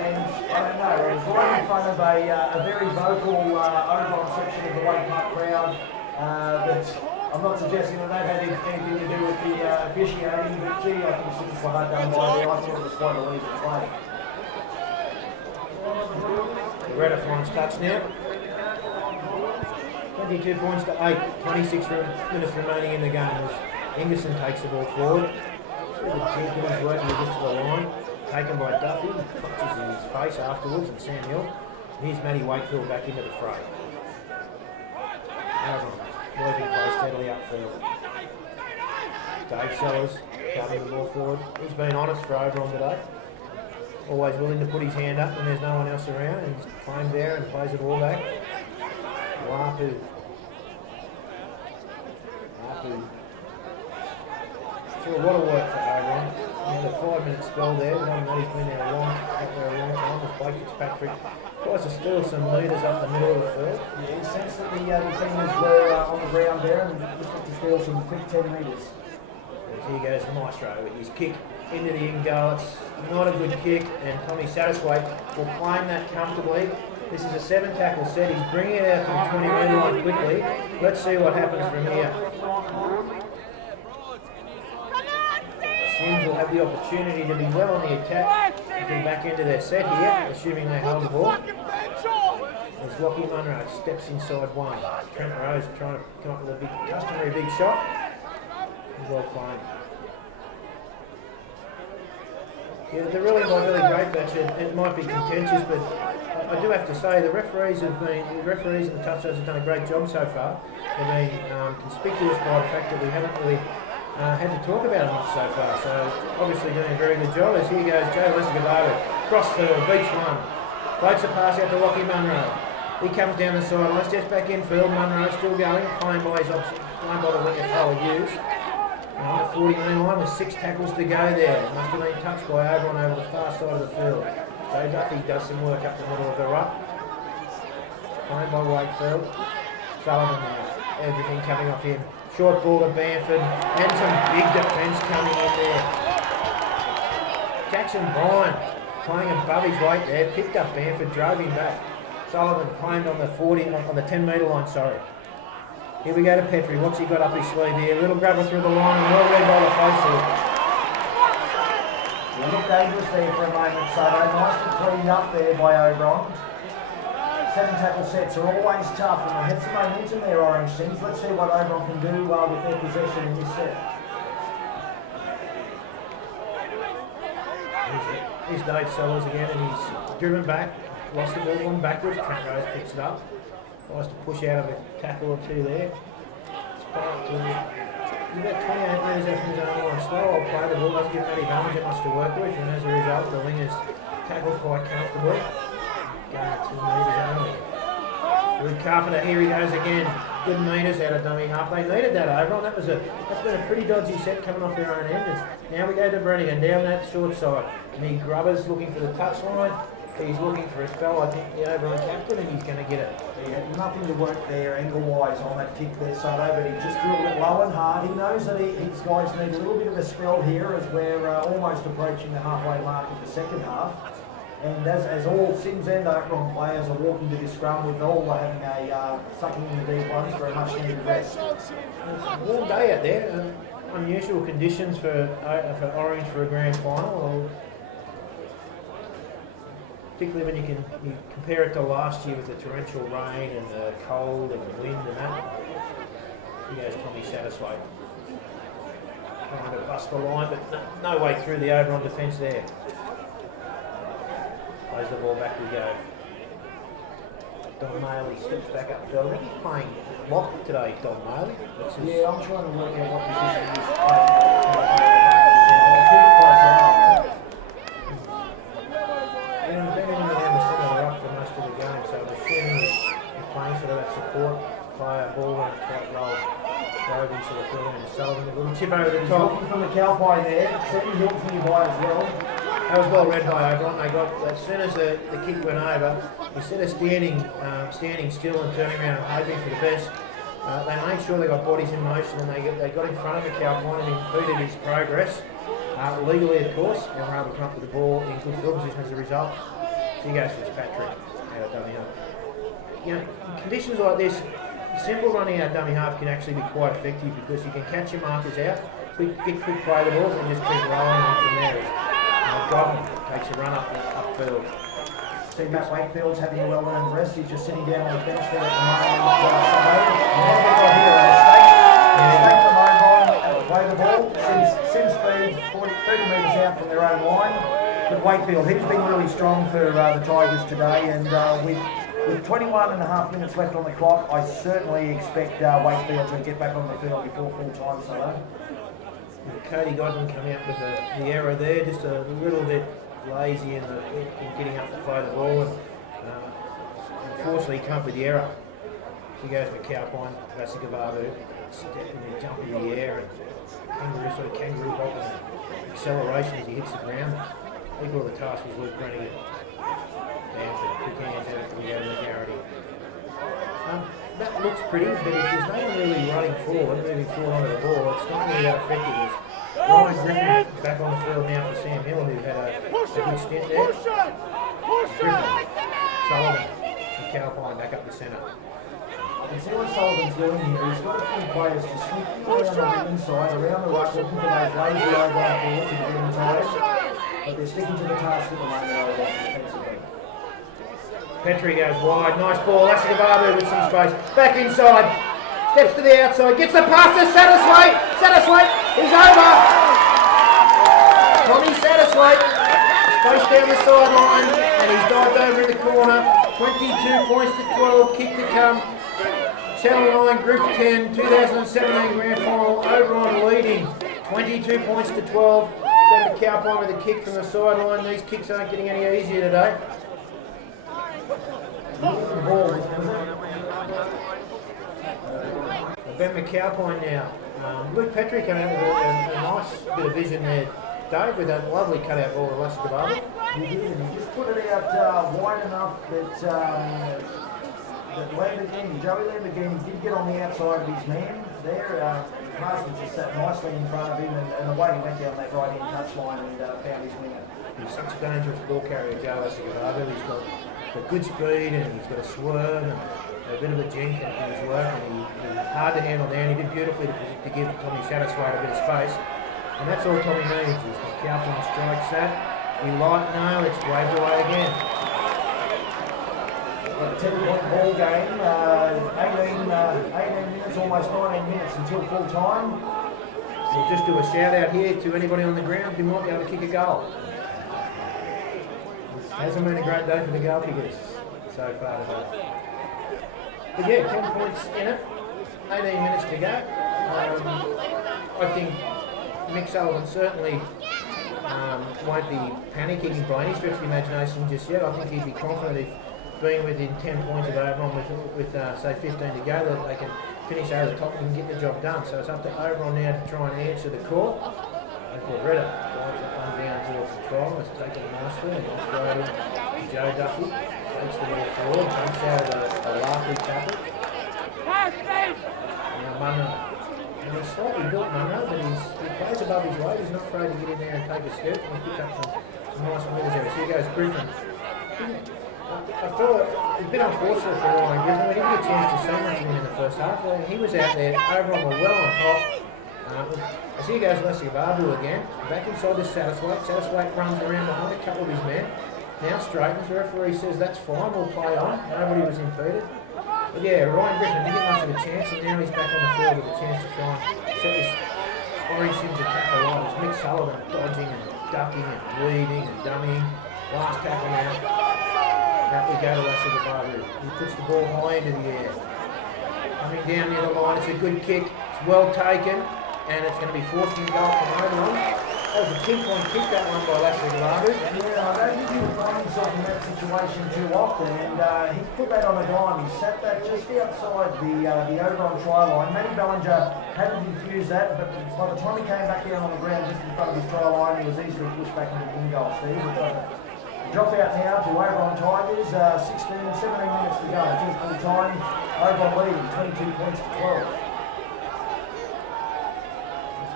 And I don't know, it was right in front of a very vocal Oberon section of the Wake Park crowd. But I'm not suggesting that that had anything to do with the officiating, but gee, I think Cyms were hard done by there. I thought it was quite a legal play. Loretta finds touch now. 22 points to 8. 26 minutes remaining in the game as Ingerson takes the ball forward. Jenkins working to get to the line. Taken by Duffy. Punches in his face afterwards and Sam Hill. Here's Matty Wakefield back into the fray. Working play steadily upfield. Dave Sellers carrying the ball forward. He's been honest for Oberon today. Always willing to put his hand up when there's no one else around, and he's claimed there and plays it all back. Wapu. So a lot of work for Oberon. He had a 5-minute spell there, but on that he's been there a long time. As Blake Fitzpatrick tries to steal some metres up the middle of the field. Yeah, he sensed that the defenders were on the ground there and looking to steal some quick 10 metres. Here goes Maestro with his kick into the in goal. It's not a good kick, and Tommy Satterthwaite will claim that comfortably. This is a 7-tackle set. He's bringing it out to the 20-metre line quickly. Let's see what happens from here. Cyms will have the opportunity to be well on the attack, getting back into their set here, assuming they hold the ball. As Lockie Munro steps inside one. Trent Rose trying to come up with a customary big shot. Well played. Yeah, the ruling by really great match. It might be contentious, but I do have to say the referees and the touchdowns have done a great job so far. They've been conspicuous by the fact that we haven't really had to talk about it much so far. So obviously doing a very good job. As here goes Joe Lesgabova, cross field, beats one, floats a pass out to Lockie Munro. He comes down the sideline, steps back in field. Munro still going, playing by the winger Tyler Hughes. On the 40-metre line with 6 tackles to go there. Must have been touched by Oberon over the far side of the field. So Duffy does some work up the middle of the ruck. Played by Wakefield. Sullivan now. Everything coming off him. Short ball to Bamford. And some big defence coming in there. Jackson Bryan playing above his weight there. Picked up Bamford, drove him back. Sullivan claimed on the 10-metre line, sorry. Here we go to Petrie. What's he got up his sleeve here? Little grabber through the line and well read by the faces. He looked dangerous there for a moment, so nicely cleaned up there by Oberon. 7-tackle sets are always tough, and they had some momentum there, Orange Cyms. Let's see what Oberon can do with their possession in this set. Here's Dave Sellers again, and he's driven back, lost the ball, gone backwards. Trent Rose picks it up. Tries to push out of a tackle or two there. He's about 28 metres out from his own line. Slow old play, the ball doesn't give Matty Ballinger much to work with, and as a result, the wingers tackle quite comfortably. Going 2 metres only. Luke Carpenter, here he goes again. Good metres out of dummy half. They needed that Oberon. That's been a pretty dodgy set coming off their own end. Now we go to Brennigan down that short side. And he Grubbers looking for the touchline. He's looking for a spell, I think, the Oberon captain, and he's going to get it. Yeah, nothing to work there angle-wise on that kick there, Soto, but he just drew a bit low and hard. He knows that his guys need a little bit of a spell here as we're almost approaching the halfway mark of the second half. And as all Cyms and Oberon players are walking to this scrum, with all having a sucking in the deep ones for a much-needed rest. It's a warm day out there. Unusual conditions for Orange for a grand final. Particularly when you compare it to last year with the torrential rain and the cold and the wind and that. Here goes Tommy Satterthwaite. Trying to bust the line, but no way through the Oberon defence there. Plays the ball back we go. Don Maley steps back upfield. I think he's playing lock today, Don Maley. Yeah, I'm trying to work out what position he's Been in and around the centre of the ruck for most of the game, so I'm assuming he's playing sort of that support player, ball and tight roll. Drove into the field and Sullivan, a little chip over the He's top. looking from the cowboy there. Second Hilton from your boy as well. That was well read by Oberon. They got, as soon as the kick went over, instead of standing still and turning around and hoping for the best, they made sure they got bodies in motion and they got in front of the cowboy and impeded his progress. Legally, of course, and were able to come up with the ball in good field position as a result. So he goes Fitzpatrick out of dummy half. You know, in conditions like this, simple running out dummy half can actually be quite effective because you can catch your markers out, quick play the balls and just keep rolling on from there. Godden takes a run upfield. See Matt Wakefield's having a well-earned rest. He's just sitting down on the bench there at the moment. Mistake from Oberon, play the ball. Cyms feed 30 metres out from their own line. But Wakefield, he's been really strong for the Tigers today, and with 21 and a half minutes left on the clock, I certainly expect Wakefield to get back on the field before full time. So. Cody Godwin come out with the error there, just a little bit lazy in getting up to play the ball, and unfortunately he come with the error. He goes McAlpine, Vasikababu, step and jump in the air, and kangaroo hop and acceleration as he hits the ground. Equal the task was Luke Brennigan. Danford, quick hands out to go to McGarity. That looks pretty, but if there's no one really moving forward onto the ball, it's not really that effective. Ryan Griffin back on the field now for Sam Hill, who had a good stint there. Griffin, Sullivan, and Calpine back up the centre. You see what Sullivan's doing here. He's got a few players just sneaking around on the inside, around the ruck, looking for those lazy over balls to get inside. But they're sticking to the task at the moment over defensively. Petrie goes wide, nice ball, Asikababu with some space, back inside, steps to the outside, gets the pass to Satterthwaite, he's over! Tommy Satterthwaite, space down the sideline, and he's dived over in the corner, 22 points to 12, kick to come, Channel 9, Group 10, 2017 Grand Final, Oberon leading, 22 points to 12, then the Cowpine with a kick from the sideline, these kicks aren't getting any easier today. Ben McAlpine now. Luke Petrie came out with a nice bit of vision there, Dave, with a lovely cutout ball to Lasikababu. He did, and he just put it out wide enough that Joey Lamborghini did get on the outside of his man there. Parsons just sat nicely in front of him, and away he went down that right-hand touchline and found his winger. He's such a dangerous ball carrier, Joe Lasikababu. He's got good speed and he's got a swerve and a bit of a jink in his work, and he's hard to handle there, and he did beautifully to give Tommy Satterthwaite a bit of space. And that's all Tommy needs, is the Cowpine strikes that. We light now, it's waved away again. A 10-point ball game, 18 minutes, almost 19 minutes until full time. We'll just do a shout out here to anybody on the ground who might be able to kick a goal. It hasn't been a great day for the goal kickers so far today. But yeah, 10 points in it, 18 minutes to go. I think Mick Sullivan certainly won't be panicking by any stretch of the imagination just yet. I think he'd be confident if being within 10 points of Oberon with say 15 to go, that they can finish over the top and get the job done. So it's up to Oberon now to try and answer the call. Redder drives that one down towards the trial. It's taken nicely and offloaded to Joe Duffy. Takes the ball forward, jumps out of a Larkley tackle. Now Munro. And he's slightly built Munro, but he plays above his weight. He's not afraid to get in there and take a scoop. And he's picked up some nice winners there. So here goes Griffin. I feel it's a bit unfortunate for Ryan Griffin. We didn't get a chance to see much of him in the first half. He was out there, Oberon were well on top. As here goes Lasikababu again, back inside this Satterthwaite. Satterthwaite runs around behind a couple of his men. Now straightens, the referee says that's fine, we'll play on. Nobody was impeded. But yeah, Ryan Griffin didn't get much of a chance, and now he's back on the field with a chance to try and set this Orange Cyms attack alive. It's Mick Sullivan dodging and ducking and weaving and dummying. Last tackle now. Out we go to Lassie the Babu. He puts the ball high into the air. Coming down near the line, it's a good kick. It's well taken, and it's going to be forced in goal from Oberon. That was a pinpoint kick, that one by Lassie the Babu. Yeah, I don't think he would find himself in that situation too often, and he put that on a dime. He sat that just outside the Oberon try line. Matty Bellinger hadn't infused that, but by the time he came back down on the ground just in front of his try line, he was easily pushed back into the in-goal, Steve. Drop out now to Oberon Tigers, 17 minutes to go. It's full time. Oberon leading 22 points to 12.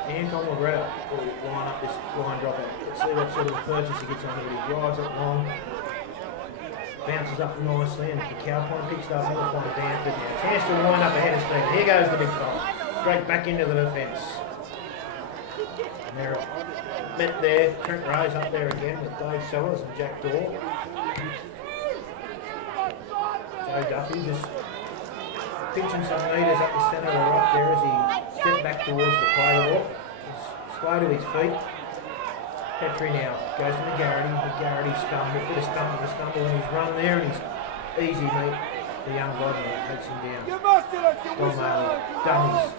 Anton Loretta will line up this line drop out. Let's see what sort of purchase he gets on it. He drives up long, bounces up nicely, and the Cowpine picks it up. He'll find a Bamford now. Chance to line up ahead of steam. Here goes the big fight. Straight back into the defence. And they're met there. Trent Rose up there again with Dave Sellers and Jack Dorr. Joe Duffy just pinching some metres up the centre of the rock there as he stepped back towards the play ball. He's slow to his feet. Petrie now goes to McGarity. McGarity stumbled, bit of stumble in his run there, and he's easy, mate. The young Godman takes him down. Don Marley, dummies.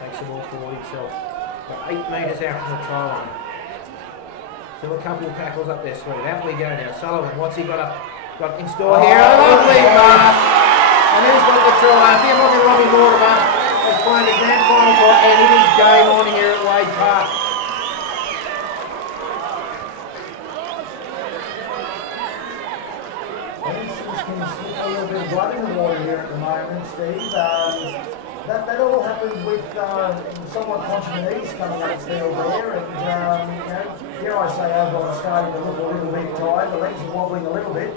Takes the ball forward himself. About 8 metres out from the try line. Still a couple of tackles up there, sweet. Out we go now. Sullivan, what's he got in store here? A lovely pass. And who's got the try? I think I'm looking at Robbie Mortimer. He's playing the grand final try, and it is game on here at Wade Park. Can slip a little bit of blood in the water here at the moment, Steve. That all happened with somewhat Conchmanese coming up field there, and dare I say, Oberon starting to look a little bit tired. The legs are wobbling a little bit.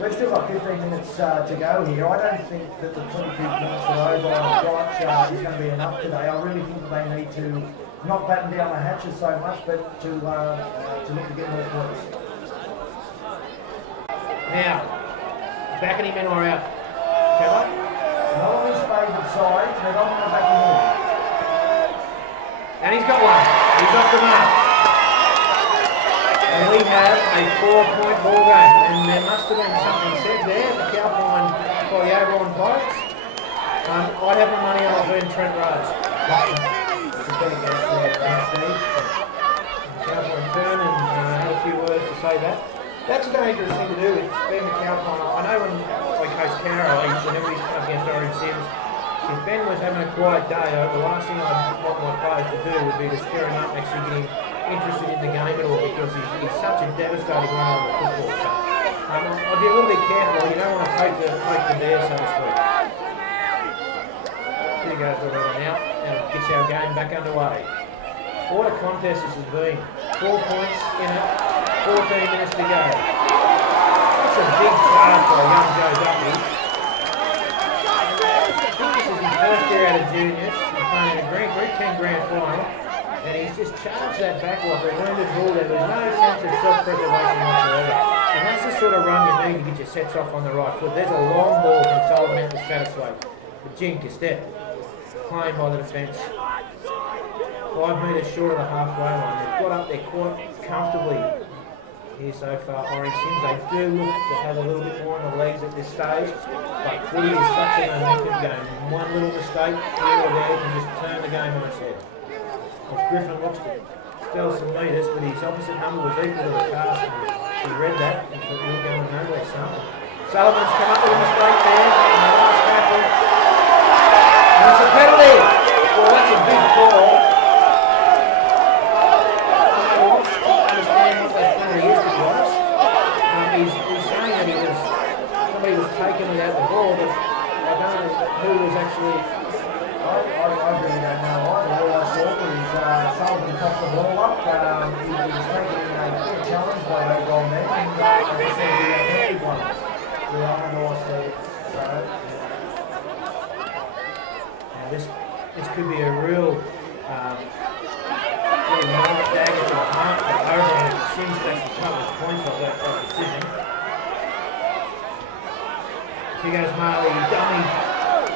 We've still got 15 minutes to go here. I don't think that the 22 points that Oberon got is going to be enough today. I really think that they need to not batten down the hatches so much, but to look to get more points. Now, backing him in or out? Keller? Not on his favourite side, they're not going to back him in. And he's got one. He's off the mark. And we have a 4-point ball game. And there must have been something said there. The Cowpine by the Oberon Pirates. I'd have my money on it being Trent Rose. It's a better guess there, Steve. Cowpine turn and had a few words to say that. That's a dangerous thing to do with being the Cowpine. I know when I coached Carroll, whenever he's come against Orange Cyms, if Ben was having a quiet day, the last thing I'd want my players to do would be to stir him up and actually get him interested in the game at all, because he's such a devastating runner of the football. So I'd be a little bit careful. You don't want to poke the bear, so to speak. Here goes the runner now, and it gets our game back underway. What a contest this has been. 4 points in it. 14 minutes to go. That's a big start for young Joe Duffy. This is his first year out of juniors. He's playing in a Group 10 grand final. And he's just charged that back like a wounded bull there. There's no sense of self-preservation whatsoever. And that's the sort of run you need to get your sets off on the right foot. There's a long ball from Sullivan out to Satisfy. But Jink is step. Claimed by the defence. 5 metres short of the halfway line. They've got up there quite comfortably here so far. Orange Cyms, they do look to have a little bit more on the legs at this stage, but footy is such a momentum game. One little mistake here or there can just turn the game on its head. As Griffin looks to spell some metres, but his opposite number was equal to the pass, and he read that and thought he was going nowhere, son. Sullivan's come up with a mistake there in the last tackle. And it's a penalty. Well, that's a big call. He's saying that somebody was taken without the ball, but I don't know who was actually. I really don't know either. All I saw was Sullivan topped the ball up. He was taking a clear challenge by Oberon there, and I just said he had a big one. So I see. Now this could be a real dagger to the heart, but Oberon Cyms takes a couple of points off that decision. Here goes Marley, dummy. A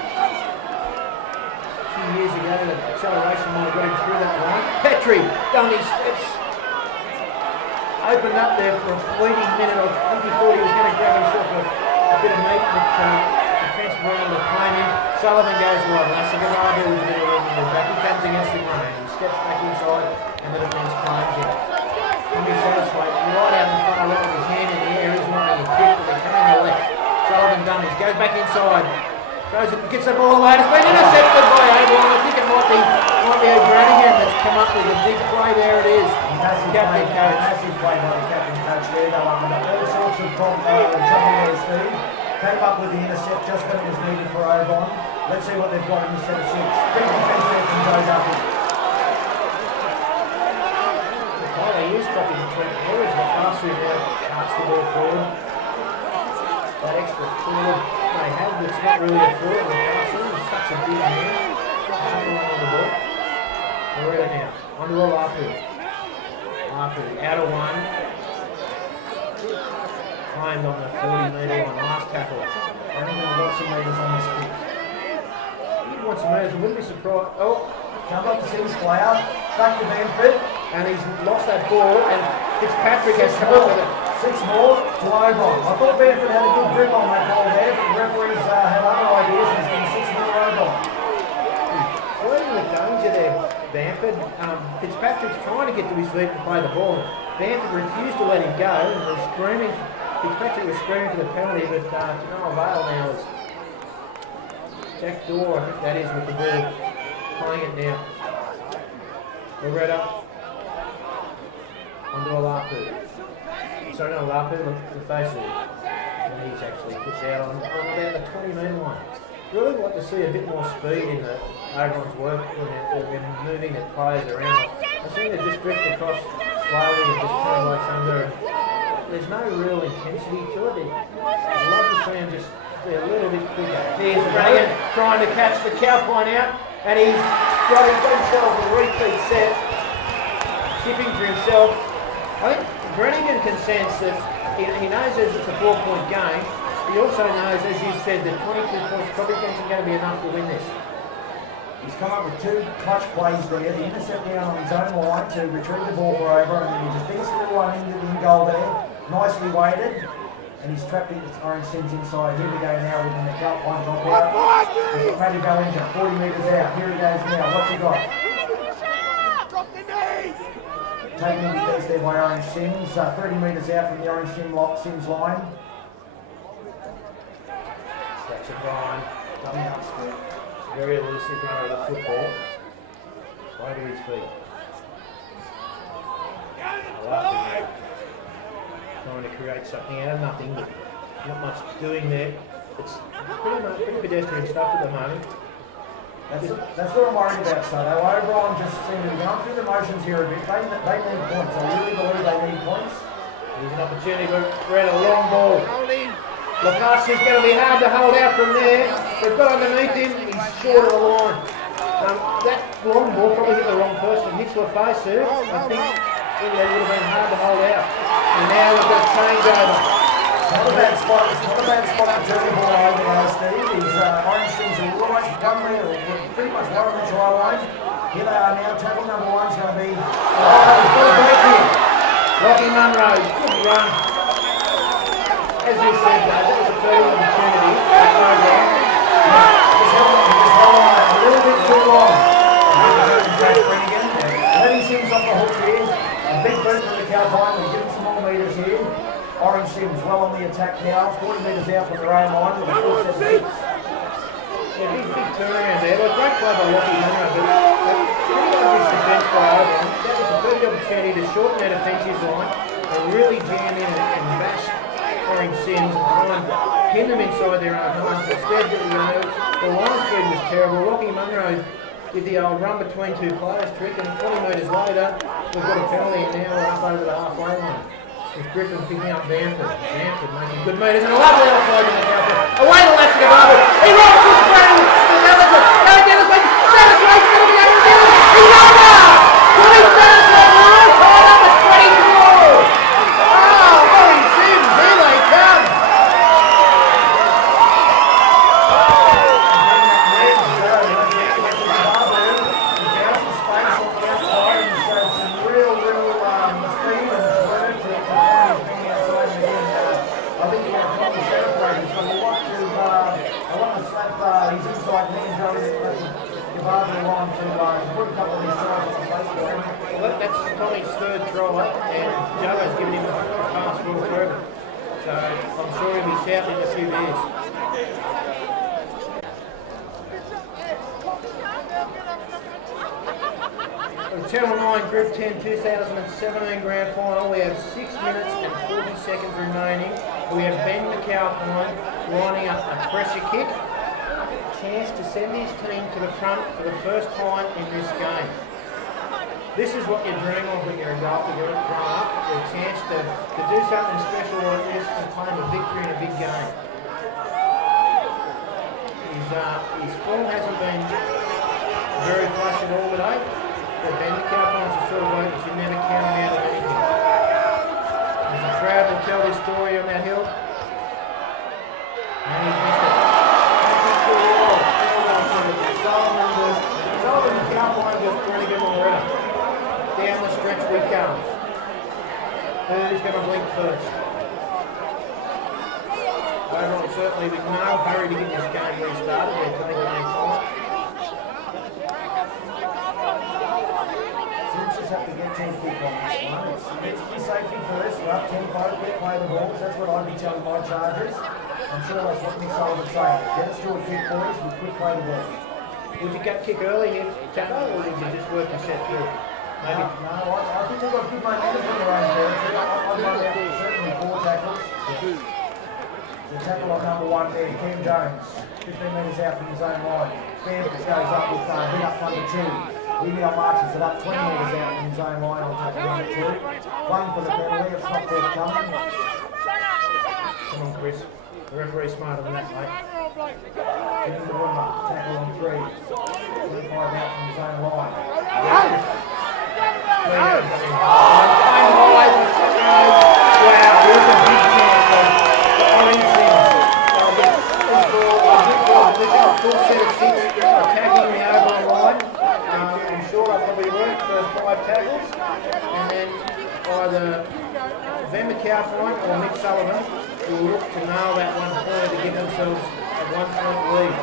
few years ago, the acceleration might have got him through that line. Petrie, dummy steps. Opened up there for a fleeting minute. I think he thought he was going to grab himself a bit of meat, but defence were able to claim him. Sullivan goes wide. Lassigarada with a bit of room in the back. He comes against the grain. He steps back inside, and the defence claims him. Tommy Satisfied right out in the far right with his hand in the air. He's wanting a kick, but they're coming to the left. Sullivan dummies, goes back inside. Throws it, gets the ball away. It's been intercepted by Oberon. I think it might be Oberon that's come up with a big play. There it is. Massive play by the captain coach there. They were under all sorts of jumping their speed. Came up with the intercept just when it was needed for Oberon. Let's see what they've got in the set of six. Big defence there from Joe Duffy. Well, they use copy between players. The faster now cuts the ball forward. That extra forward they have, but it's not really a forward. The faster is such a big man. On the ball. Moretta now. Onto a Lapu. Lapu out of one. Claimed on the 40-metre line. Last tackle. I think we've got some metres on this kick. He wants some metres. I wouldn't be surprised. Oh, Come up to Cyms player. Back to Manfred. and he's lost that ball, and Fitzpatrick has come up with it. 6 more to Oberon. I thought Manfred had a good grip on that ball there, but the referees had other ideas, and he's been 6 more to Oberon. Flirting with danger there, Bamford. Fitzpatrick's trying to get to his feet and play the ball. Bamford refused to let him go, and was screaming. Fitzpatrick was screaming for the penalty, but to no avail now. Is Jack Dorr, I think that is, with the ball, playing it now. Loretta onto a Lapu. Sorry, no, Lapu, the face of it. And he's actually pushed out on about the 20-metre line. Really like to see a bit more speed in the Oberon's work when they're moving their players around. I think they just drift across slowly and just kind of like under. There's no real intensity to it. I'd love to see them just be a little bit quicker. Here's Reagan trying to catch the cowpine out, and he's got himself a repeat set, chipping for himself. I think Brannigan can sense that he knows it's a 4-point game. He also knows, as you said, that 22 points probably isn't going to be enough to win this. He's come up with 2 clutch plays there. The intercept down on his own line to retrieve the ball for Oberon, and he just thinks a little one into the in-goal there. Nicely weighted, and he's trapped in orange Cyms inside. Here we go now with the McAlpine drop out. He's got Matty Bellinger, 40 metres out. Here he goes now. What's he got? Drop the knee! Taking in defence there by Orange Cyms. 30 metres out from the Orange Cyms line. That's a Brian. Coming up skirt. Very elusive runner of the football. Slow to his feet. I like him. Trying to create something out of nothing, but not much doing there. It's pretty pedestrian stuff at the moment. That's what I'm worried about, Soto. Oberon just seem to be going through the motions here a bit. They need points. I really believe they need points. There's an opportunity to read a long ball. Laface is going to be hard to hold out from there. They've got underneath him. He's short of the line. That long ball probably hit the wrong person. Hits Laface. I think it would have been hard to hold out. And now we've got a changeover. Not a bad spot. It's not a bad spot to turn the ball over now, Steve. These Orange Cyms are right come there, pretty much right on the try line. Here they are now. Tackle number 1's going to be. He's got a break here. Rocky Munro, good run. As you said, that was a fair opportunity. Just held on a little bit too long. Letting Cyms off the hook here. A big boot for the Cowpine. We're getting some more metres here. Orange Cyms well on the attack now. 40 metres out from their own line with a 4-7-6. Yeah, big turnaround there. Well, great play by Rocky Munro, but pretty obvious defence by Oberon. That was a perfect opportunity to shorten that offensive line and really jam in and bash Orange Cyms and try and pin them inside their own half. Instead, the line speed was terrible. Rocky Munro did the old run between 2 players trick, and 20 metres later, we've got a penalty, and now we're up over the halfway line. With Griffin picking up Bamford. Bamford making good metres and a lovely offload in the counter. Away to Lassigarada. He rocks his friend. Going down the side. Satisfy's going to be over there. He's over. Willie Satisfy. Call number 24. Oh, Orange Cyms. Here they come. passing along to put a couple of these tries on the place for him. Well, that's Tommy's third try, and Joe's given him a pass ball through. So I'm sure he'll be shouting in a few years. The Channel 9 Group 10 2017 Grand Final, we have 6 minutes and 40 seconds remaining. We have Ben McAlpine lining up a pressure kick. Chance to send his team to the front for the first time in this game. This is what you dream of when you're a golfer growing up, a chance to do something special like this and claim a victory in a big game. His form hasn't been very flush at all today, but Ben McAlpine's the sort of bloke that you never count him out of anything. There's a crowd will tell this story on that hill, and he's missed it. Sullivan McAlpine just Brannigan Moretta. Down the stretch we come. Who's going to blink first? Oberon certainly with no hurry to get this game restarted. They're playing playing time. Cyms just have to get 10 quick on this one. It's be safety first. We're up 10-5, quick play the balls. That's what I'd be telling my chargers. I'm sure that's what Nick Sullivan say. Get us to a kick, boys, we quick play the ball. Would you gut kick early here, Chapo, or did you just work and set field? Maybe. No, I think they've got good momentum in their own territory. I'd run out certainly 4 tackles. The tackle on number 1 there, Ken Jones, 15 metres out from his own line. Stanford goes up with hit up number 2. He now marches it up 20 metres out from his own line on tackle number 2. 1 for the penalty, it's not forthcoming. Come on, Chris. The referee's smarter than that, mate. Give him the warm-up, tackle on 3. 25 out from his own line. Wow, there's a big chance for Orange Cyms. Full set of 6 attacking the Oberon line. I'm sure they'll probably work for 5 tackles. And then either Ben McAlpine or Nick Sullivan will look to nail that 1 pointer to give themselves a 1-point lead.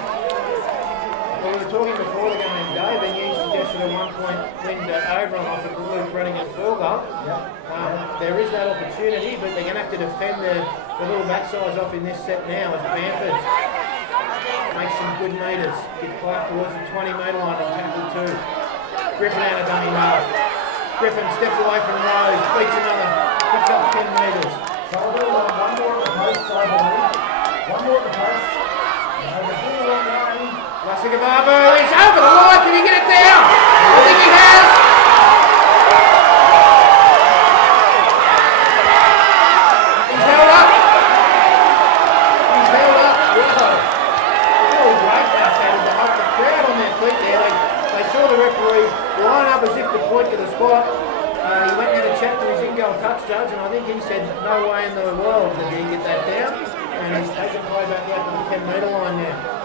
Well, we were talking before the game, Dave, and you suggested a 1-point win to Oberon off the Luke Brannigan field goal. There is that opportunity, but they're going to have to defend the little backsides off in this set now as Bamford makes some good metres. Gets Clark towards the 20-metre line and tackle 2. Griffin out of dummy half. Griffin steps away from Rose, beats another, picks up 10 metres. Sullivan on 1 more at the post, I believe. 1 more at the post. Lassigavabu, he's over the line, can he get it down? I think he has. He's held up. He's held up. Whoa. Great pass out of the crowd on their feet there. They saw the referee line up as if to point to the spot. He went down to chat to his in-goal touch judge, and I think he said no way in the world that he get that down. And he's taken play back out to the 10-metre line now.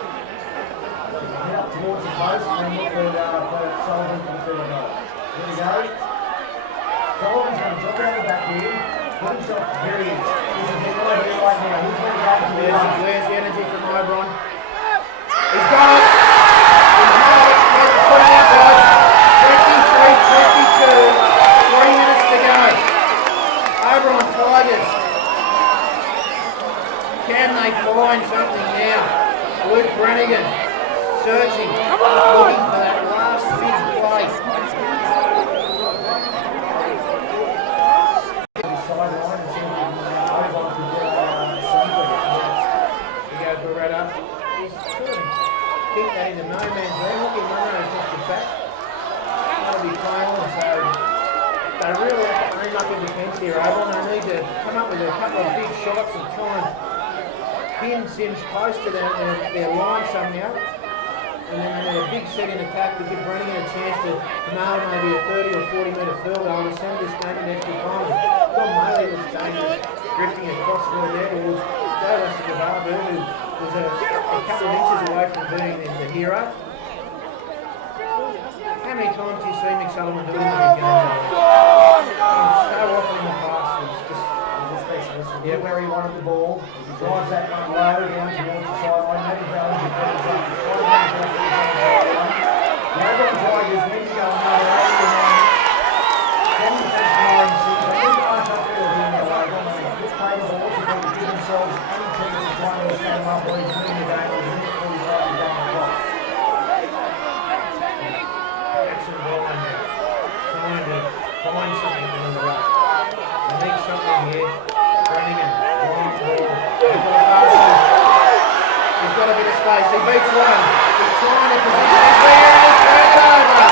Up towards the post and then look for Sullivan for the field goal. Here we go. Sullivan's going to drop out the back here. Put himself, here he is. He's a big over here right now. He's going to go to the line. There's the energy from Oberon. He's got it. He's got it. Let's put it out, boys. 23-22. 3 minutes to go. Oberon Tigers. Can they find something now? Luke Brannigan. Searching, looking for that last big play. He goes Beretta. He's sort of kicked that into no man's land. Looking Monroe's not the back. That'll be playing on, so they really have to aim up in defence here, Oberon. They need to come up with a couple of big shots and try and pin Cyms close to their line somehow. And then they need a big set in attack to give Brannigan a chance to nail maybe a 30 or 40 metre field goal to send this game in extra time. Don Maley was dangerous, drifting across there towards Joe Lassigavabu, who was a couple of inches away from being the hero. How many times do you see Nick Sullivan do it in the big games? So often in the past, it's just He's a specialist. He knew where he wanted the ball. He drives that one low down towards the sideline. Maybe Bell's the Tigers need to go another 89. 10-9-6. They need to march up field here in their way. Just play the ball so they can give themselves any chance of trying to stand up or he's winning the game with a minute 45 to go on the clock. Jackson Ryan now, trying to find something on the right. They need something here. Brannigan, long ball. He's got a bit of space. He beats one. He's trying to position his rear and he's turned over.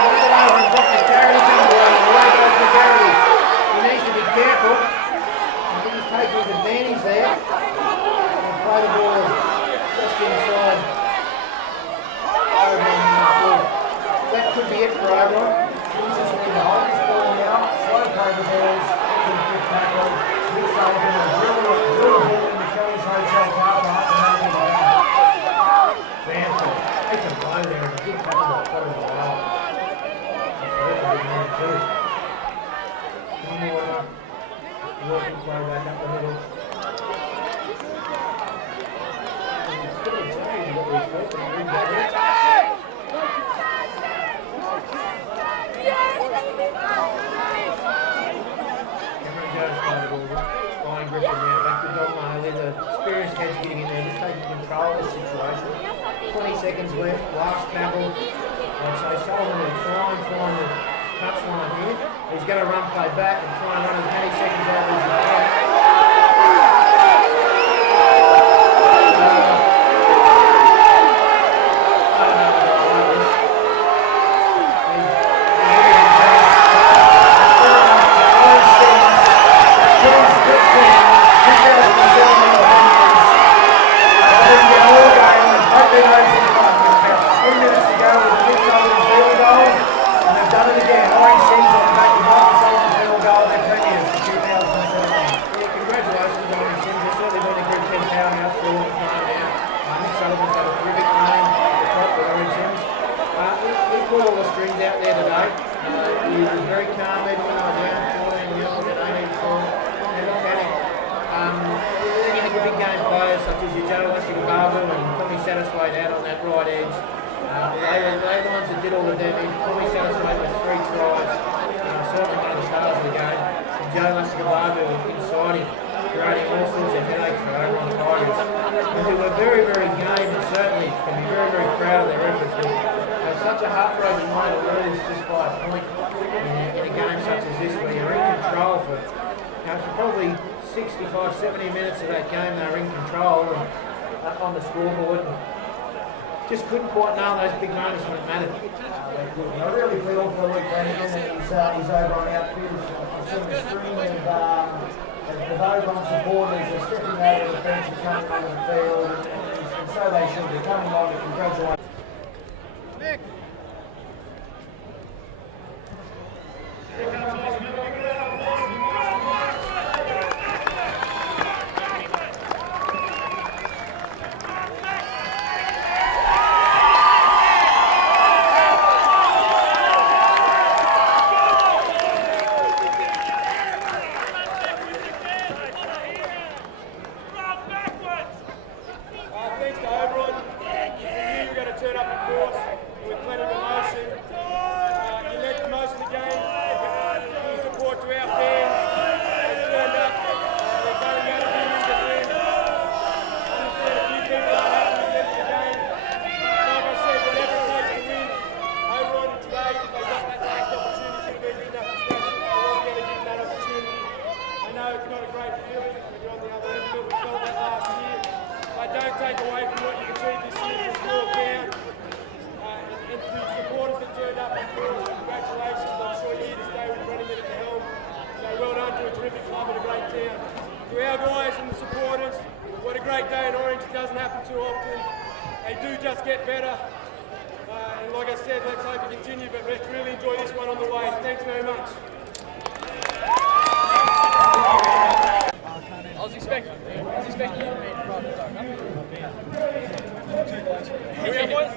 Turned it over and dropped his Garrity underway. Away goes to Garrity. He needs to be careful. I think he's taking his advantage there. And play the ball just inside. Oberon. That could be it for Oberon. Cyms is in the highest ball now. Slow play the balls. Good quick tackle. Nick Sullivan will drill the ball in the Kelly's Hotel car park and that'll be the game. Sanford. They can blow there and a big tackle by Oberon as well. That's really good man too. One more working play back up the middle. It's good to tell you what we've got, but we've got it. Ryan Griffin now, back to Don Marley, the experienced head's getting in there, just taking control of the situation. 20 seconds left, last tackle. I'd say Sullivan will try and find the touchline here. He's going to run play back and try and run as many seconds out as he can. Satisfied out on that right edge. They the ones that did all the damage. Probably satisfied with 3 tries. Certainly one of the stars of the game. And Joe Lascavabu inside him, creating all sorts of headaches for Oberon Tigers. And who were very, very game and certainly can be very, very proud of their efforts. It's such a heartbreaking way to lose just by a point in a game such as this where you're in control for probably 65, 70 minutes of that game. They were in control. Up on the scoreboard, just couldn't quite nail those big moments when it mattered. I really feel for Luke Brannigan and his Oberon outfit. I've seen the screen of the Oberon supporters are stepping over the fence and coming onto the field, and so they should be coming on to congratulate. Nick. To our guys and the supporters, what a great day in Orange. It doesn't happen too often. They do just get better. And like I said, let's hope it continue, but let's really enjoy this one on the way. Thanks very much. I was expecting you. Here we are, boys.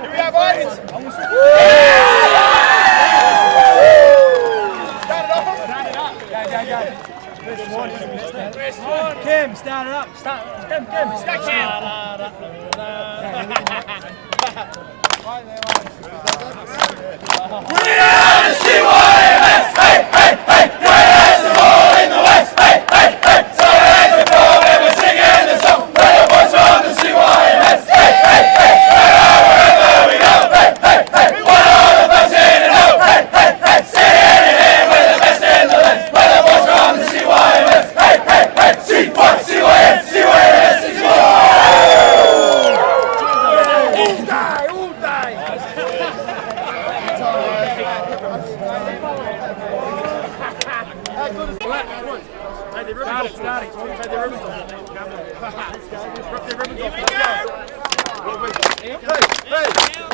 Here we are, boys. Start it off. Go. Kim, start it up. Kim. Stack Hey!